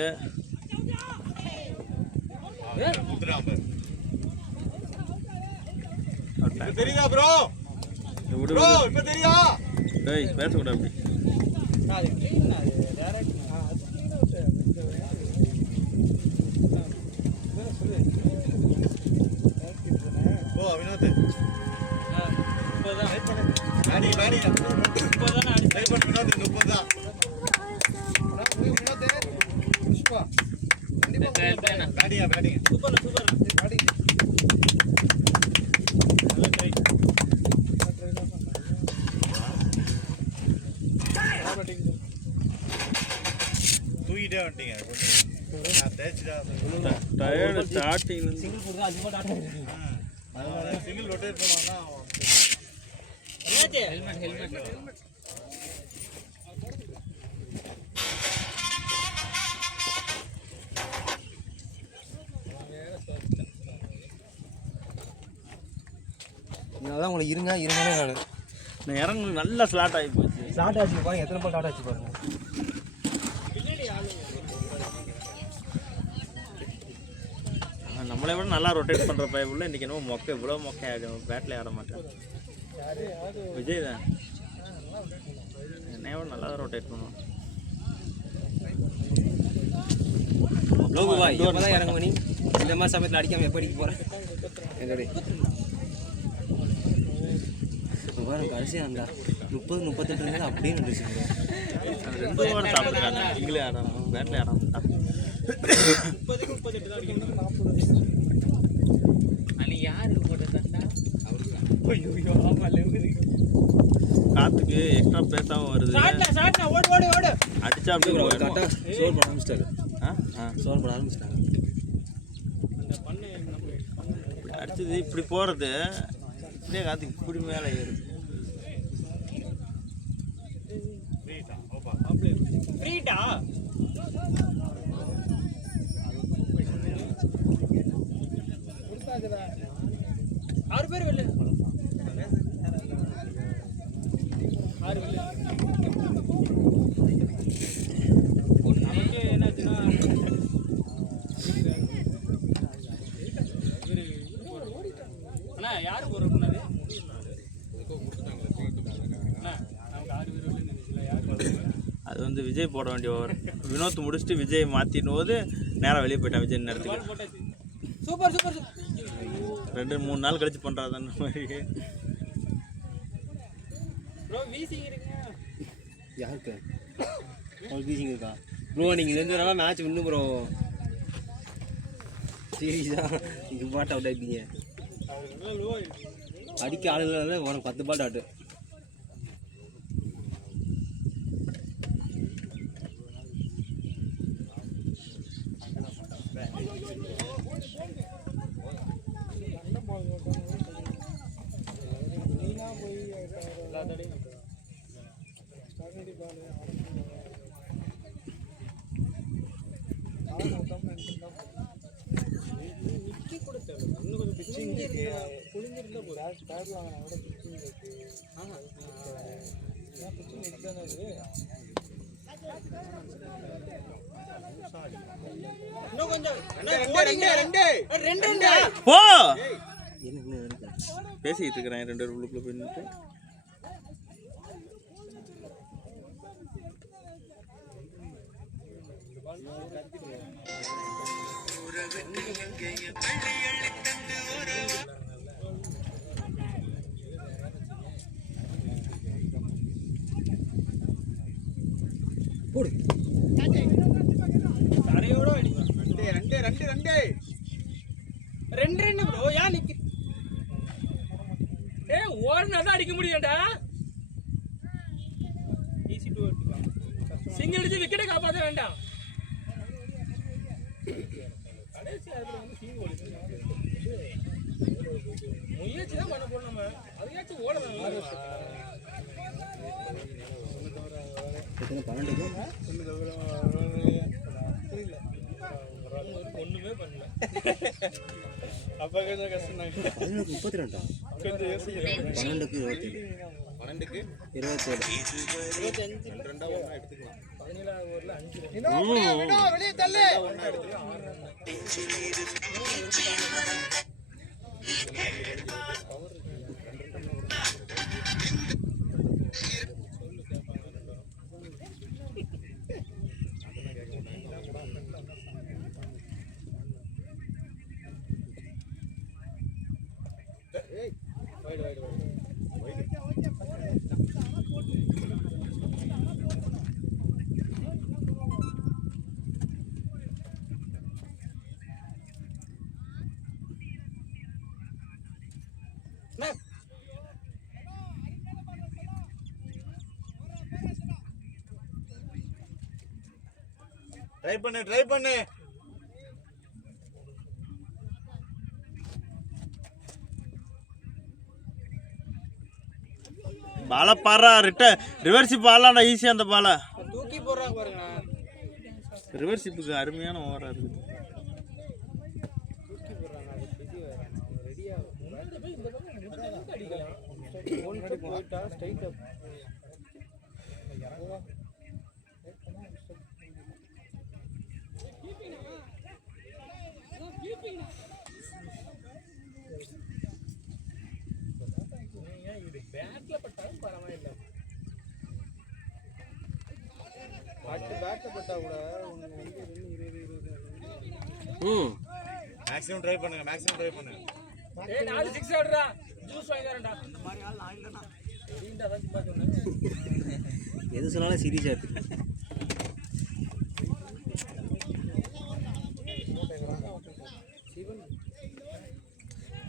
தெரியுதா ப்ரோ? விடு ப்ரோ இப்போ தெரியா? டேய் பேசக்கூடாது அப்படி. அது க்ளீன் அது டேரக்ட் அது க்ளீன் அவுட் ஓ வினோத் பேடி பேடி இப்போதானே அடி ட்ரை பண்ணு வினோத் 30 தான். புஷ்பா பேடியா பேடிங்க. சூப்பர் நல்ல ட்ரை தூக்கிட்டே வந்துட்டீங்க கொஞ்சம். நான் தேய்ச்சிட்டா டயர்டு ஸ்டார்டிங் சிங்கிள் கொடுத்தா அது மட்டும் ஆட்டம் இருக்கு. சிங்கிள் ரொட்டேட் பண்ணுவாங்கன்னா ஹெல்மெட் இதனால உங்களுக்கு இருங்கன்னு நான் இறங்கு நல்லா ஸ்லாட் ஆகி போச்சு. ஸ்டார்ட் ஆச்சு பாருங்க, எத்தனை பால் ஸ்டார்ட் ஆச்சு பாருங்க. நம்மளை விட நல்லா ரொட்டேட் பண்ணுற பைப்புள்ள இன்றைக்கி என்னமோ மொக்கை இவ்வளோ மொக்கை ஆகிடும். பேட்டில் ஆட மாட்டேன். விஜய் தான் என்னைய விட நல்லா தான் ரொட்டேட் பண்ணுவோம். லோகு பாய் எப்போதான் இறங்க மணி இந்த மாதிரி சமயத்தில் அடிக்காமல் எப்போ அடிக்க போகிறேன் என்னடி பாருங்க கடைசியாண்டா 30-38 அப்படியே நின்றுச்சு. 2 ஓவர் சாப்பிட்ருக்காங்க. நீங்களே ஆடணும் பேட்டில் ஆட மாட்டான். 30-38 தான் அடிக்கணும். அன்னைக்கு யாருக்கு போட்டதுண்டா காற்றுக்கு எக்ஸ்ட்ரா பேசாமல் வருது. ஓடு அடிச்சா அப்படி கரெக்டாக சோல் போட ஆரம்பிச்சிட்டாரு. சோல் போட ஆரம்பிச்சிட்டாங்க. அந்த பண்ணு நம்ம அடிச்சது இப்படி போகிறது இப்படியே காற்று இப்படி மேலே ஏறுது. ஃப்ரீட்டா ஆறு பேர் வெளில 6 வெளில நமக்கு என்னாச்சுன்னா அண்ணா யாரு போடுறது அண்ணா நமக்கு 6 பேர் வெளில நினைச்சுல யாரு அது வந்து விஜய் போட வேண்டிய ஓவர். வினோத் முடிச்சுட்டு விஜய் மாற்றிடும் போது நேராக வெளியே போயிட்டான். விஜய் நேரத்துக்கு போட்டாச்சு. சூப்பர் 2-3 நாள் கழிச்சு பண்ணுறாதான்னு மாதிரி. ப்ரோ வீசிங் இருக்குங்க. யாருக்கு உங்களுக்கு வீசிங் இருக்கா ப்ரோ? நீங்கள் ரெண்டு நாளாக மேட்ச் வின்னு ப்ரோ. சீரியஸாக நீங்கள் பாட்டு அவுட் ஆகிட்டீங்க. அடிக்க ஆளுல உனக்கு 10 பாட்டு ஆட்டு. போ என்ன பேசிக்கிட்டு இருக்கிறேன் 2 பேர் உள்ளுக்குள்ள போய் நின்னுட்டு. போடு தரையோட அடிக்கும். 2 2 ப்ரோ. ஏன் நிக்க ஏய் ஓடுனா தான் அடிக்க முடியும்டா. ஈஸி டு எடுத்துக்கலாம். சிங்கிள் அடிச்சு விக்கெட்டை காப்பாற்ற வேண்டாம். கடைசி அதுல வந்து சிங்கிள் முயற்சி தான் பண்ண போறோம் நம்ம. அதையாச்சும் ஓடலாம். எத்தனை 12 ஒண்ணுமே பண்ணல. அப்போ கொஞ்சம் கஷ்டம் தான். 11க்கு 32 கொஞ்சம் யோசிக்கிறேன். 12க்கு 27 12க்கு 27 2 ஒன்றா எடுத்துக்கலாம். 17 ஓவர்ல 5 ட்ரை பண்ணு. பாலை பாரா ரிவர்ஷிப் ஆடலாம்டா ஈஸியாக அந்த பாலை. தூக்கி போடுறாங்க பாருங்க. ரிவர்ஷிப்புக்கு அருமையான ஓவராக இருக்குது. தூக்கி போடுறாங்க. அது பிஸி வேற. ரெடியா அடிக்கலாம். போயிட்டா ஸ்ட்ரைட் அப். இது பேட்ல பட்டாலும் பரவாயில்ல. பேட்டை பட்டா கூட உங்களுக்கு வந்து 20 மேக்ஸிமம் ட்ரை பண்ணுங்க. ஏய் 4 6 ஆடுறா. ஜூஸ் வாங்கி தரேன்டா. அந்த மாதிரி ஆள் நான் இல்லடா. சரிடா தான் சும்மா சொன்னேன். எது சொன்னாலும் சீரியஸாக இருக்கு.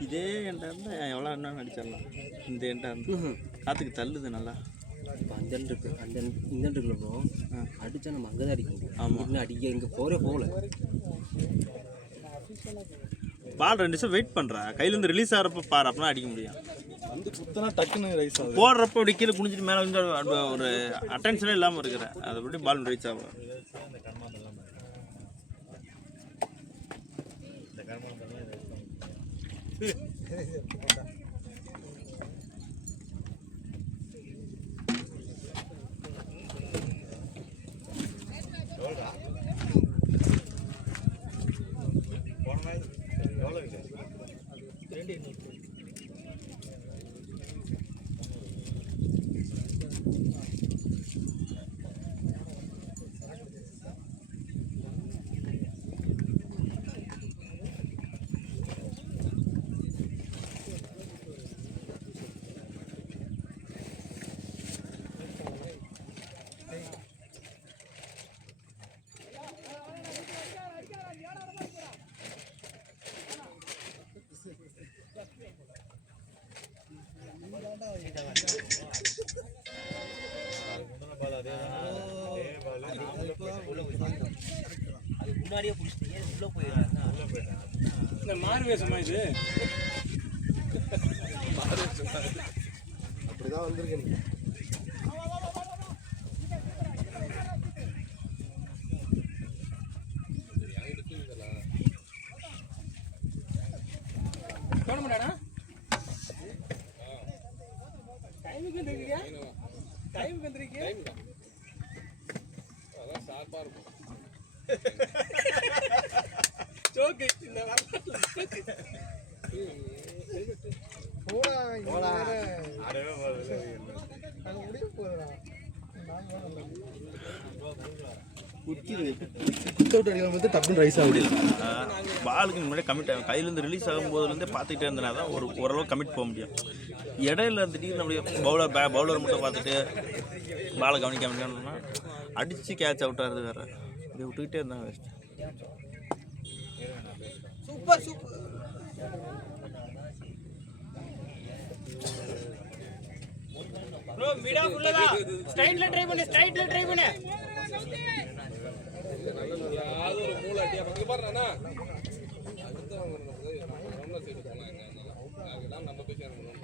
இதே என்கிட்ட இருந்தால் எவ்வளோ என்ன அடிச்சிடலாம். இந்த என்கிட்ட இருந்து காற்றுக்கு தள்ளுது நல்லா. இப்போ அந்த இருக்கு அந்த இந்த இருக்குல்ல ப்ரோ, அடித்தா நம்ம அங்கே தான் அடிக்க முடியும். ஆமாம், அடிக்க இங்கே போகல பால் 2 நிமிஷம் வெயிட் பண்ணுறா. கையிலேருந்து ரிலீஸ் ஆகிறப்ப பாரு, அப்போ அடிக்க முடியும். வந்து குத்தனா டக்குன்னு ரைஸ் ஆகுது. போடுறப்ப அப்படி கீழே குனிஞ்சிட்டு மேலே வந்து ஒரு அட்டென்ஷனே இல்லாமல் இருக்கிற அதை எப்படி பால் ரீச் ஆகும். முன்னாடியே புடிச்சிட்டீங்க உள்ள போயிடுறாங்க. உள்ள போயிட்டேன். இந்த மாறு வேஷமா இது? அப்படிதான் வந்திருக்கேன் நீ. போடமாட்டானா? டைமுக்கு வந்துருக்கீங்க? டைமுக்கு வந்துருக்கீங்க? அதான் சார்பா இருக்கும். ஜோக்கு இந்த வரலாறுல ஜோக்கு. அடவே போகுது. பாலுக்கு முன்னாடி கமிட் ஆகும் கையிலேருந்து ரிலீஸ் ஆகும்போதுலேருந்தே பார்த்துக்கிட்டே இருந்தனா தான் ஓரளவு கமிட் போக முடியும். இடையில திடீர்னு அப்படியே பவுலர் மட்டும் பார்த்துட்டு பாலை கவனிக்காம அடித்து கேட்ச் அவுட் ஆகிறது வேறு. இதை விட்டுக்கிட்டே இருந்தாங்க வேஸ்ட். Super super. ப்ரோ மிடா ஃபுல்லா ஸ்ட்ரைட்ல ட்ரை பண்ணு. அது ஒரு மூளை அடியா பங்க பாருண்ணா. அடுத்து அவங்க ரவுண்டர் சைடு போனாங்க. அதெல்லாம் நம்ம போய் சேரணும்.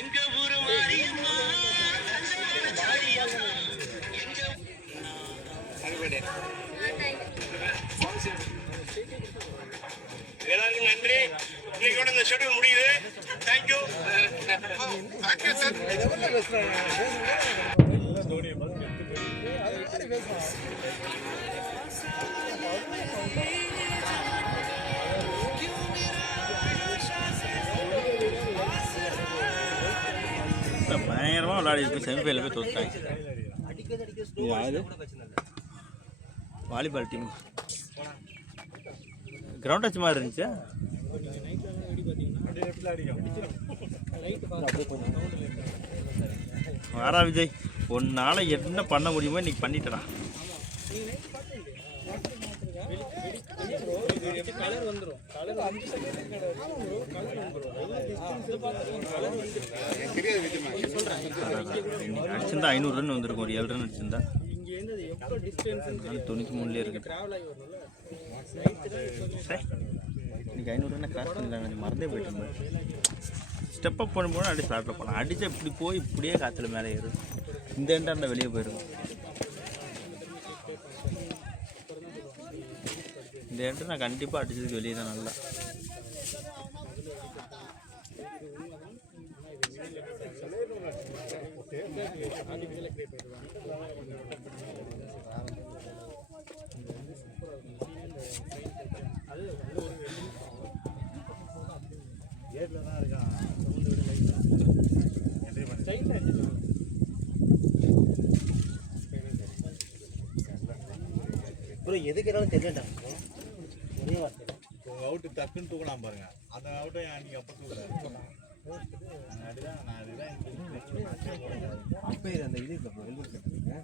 எங்க ஊரு மாரியம்மா எல்லாருக்கும் நன்றி. இன்னைக்கோட இந்த ஷெட்யூல் முடியுது. தேங்க்யூ. பயங்கரமாக விளையாடி போய் செமிஃபைனல் போய் தோற்றாங்க. வாலிபால் டீம் கிரவுண்ட் டச் மாதிரி இருந்துச்சு. வாரா விஜய், உன்னால என்ன பண்ண முடியுமோ இன்னைக்கு பண்ணிட்டடா. கலர் வந்துரும். கலர் 5 செகண்ட் கலர் வந்துரும். அடிச்சிருந்தா 500 ரன் வந்திருக்கும். ஒரு 7 ரன் அடிச்சிருந்தா. இங்க இருந்து எவ்வளவு டிஸ்டன்ஸ் 93 இருக்கு. டிராவல் ஆகி வரணும்ல. இன்னைக்கு 500 ரன் கிராஸ் பண்ணல. மறந்தே போயிட்டு ஸ்டெப் அப் பண்ணும்போது அடி ஸ்டார்ட்டில் போனேன். அடிச்சா இப்படி போய் இப்படியே காற்றுல மேலே ஏறும். இந்த எண்டாண்ட வெளியே போயிருக்கும். இந்த எண்டு நான் கண்டிப்பாக அடிச்சதுக்கு வெளியே தான் நல்லா. ஏரில் தான் இருக்கான். ப்ரோ எதுக்குனாலும் தெரியலடா. ஒரே வார்த்தை. உங்கள் அவுட்டு டக்குன்னு தூக்கலாம் பாருங்க. அந்த அவுட்டை அன்றைக்கி அப்போ தூக்குறாரு. அம்பையர் அந்த இது இல்லை ப்ரோ, ஹெல்மெட் கட்டுறீங்க.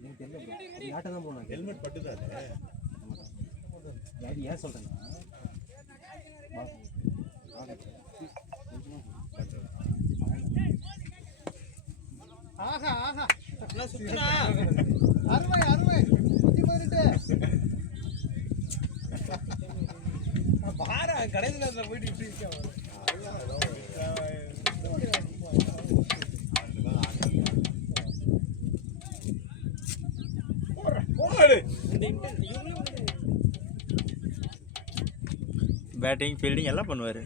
எனக்கு தெரியல ப்ரோ. யார்ட்ட தான் போனாங்க? ஹெல்மெட் பட்டுதாரு. யார் ஏன் சொல்கிறேன்னா ஆஹா ஆஹா சுத்தனா அருமை அருமை சுத்தி போயிட்டு பாரா கடைசி நேரத்துல போயிட்டு இப்படி இருக்கேன். பேட்டிங் ஃபீல்டிங் எல்லாம் பண்ணுவார்.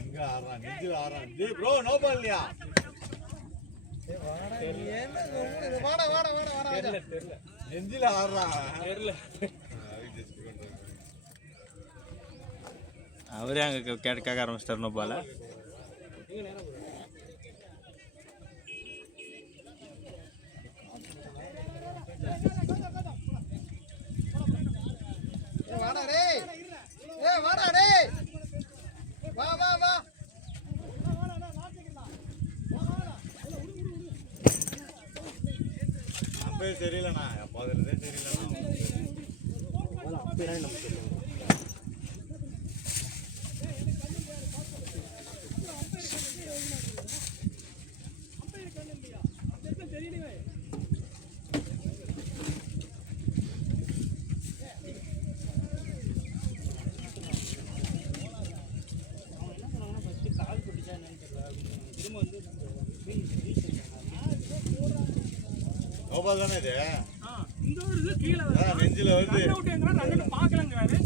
எங்க ஆடுறான்? நெஞ்சில் ஆடுறான். ப்ரோ நோ பால் இல்லையா? நெஞ்சில் ஆடுறான். அவரே அங்கே கேட்க ஆரம்பிச்சிட்டாருன்னு போல. அப்பவே தெரியலண்ணா. அப்போ அதுலேருந்தே தெரியலண்ணா. பின்னாடி நம்ம சொல்லுவோம். கோபால் தானே இது இங்க வருது கீழே வருது நெஞ்சில வருது ரன் அவுட் எங்கறா ரன் அவுட் பார்க்கலங்கறாரு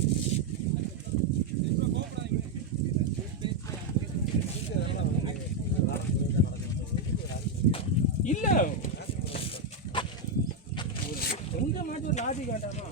இல்ல கொஞ்சம் மாத்தி ஒரு லாஜிக் வேண்டாமா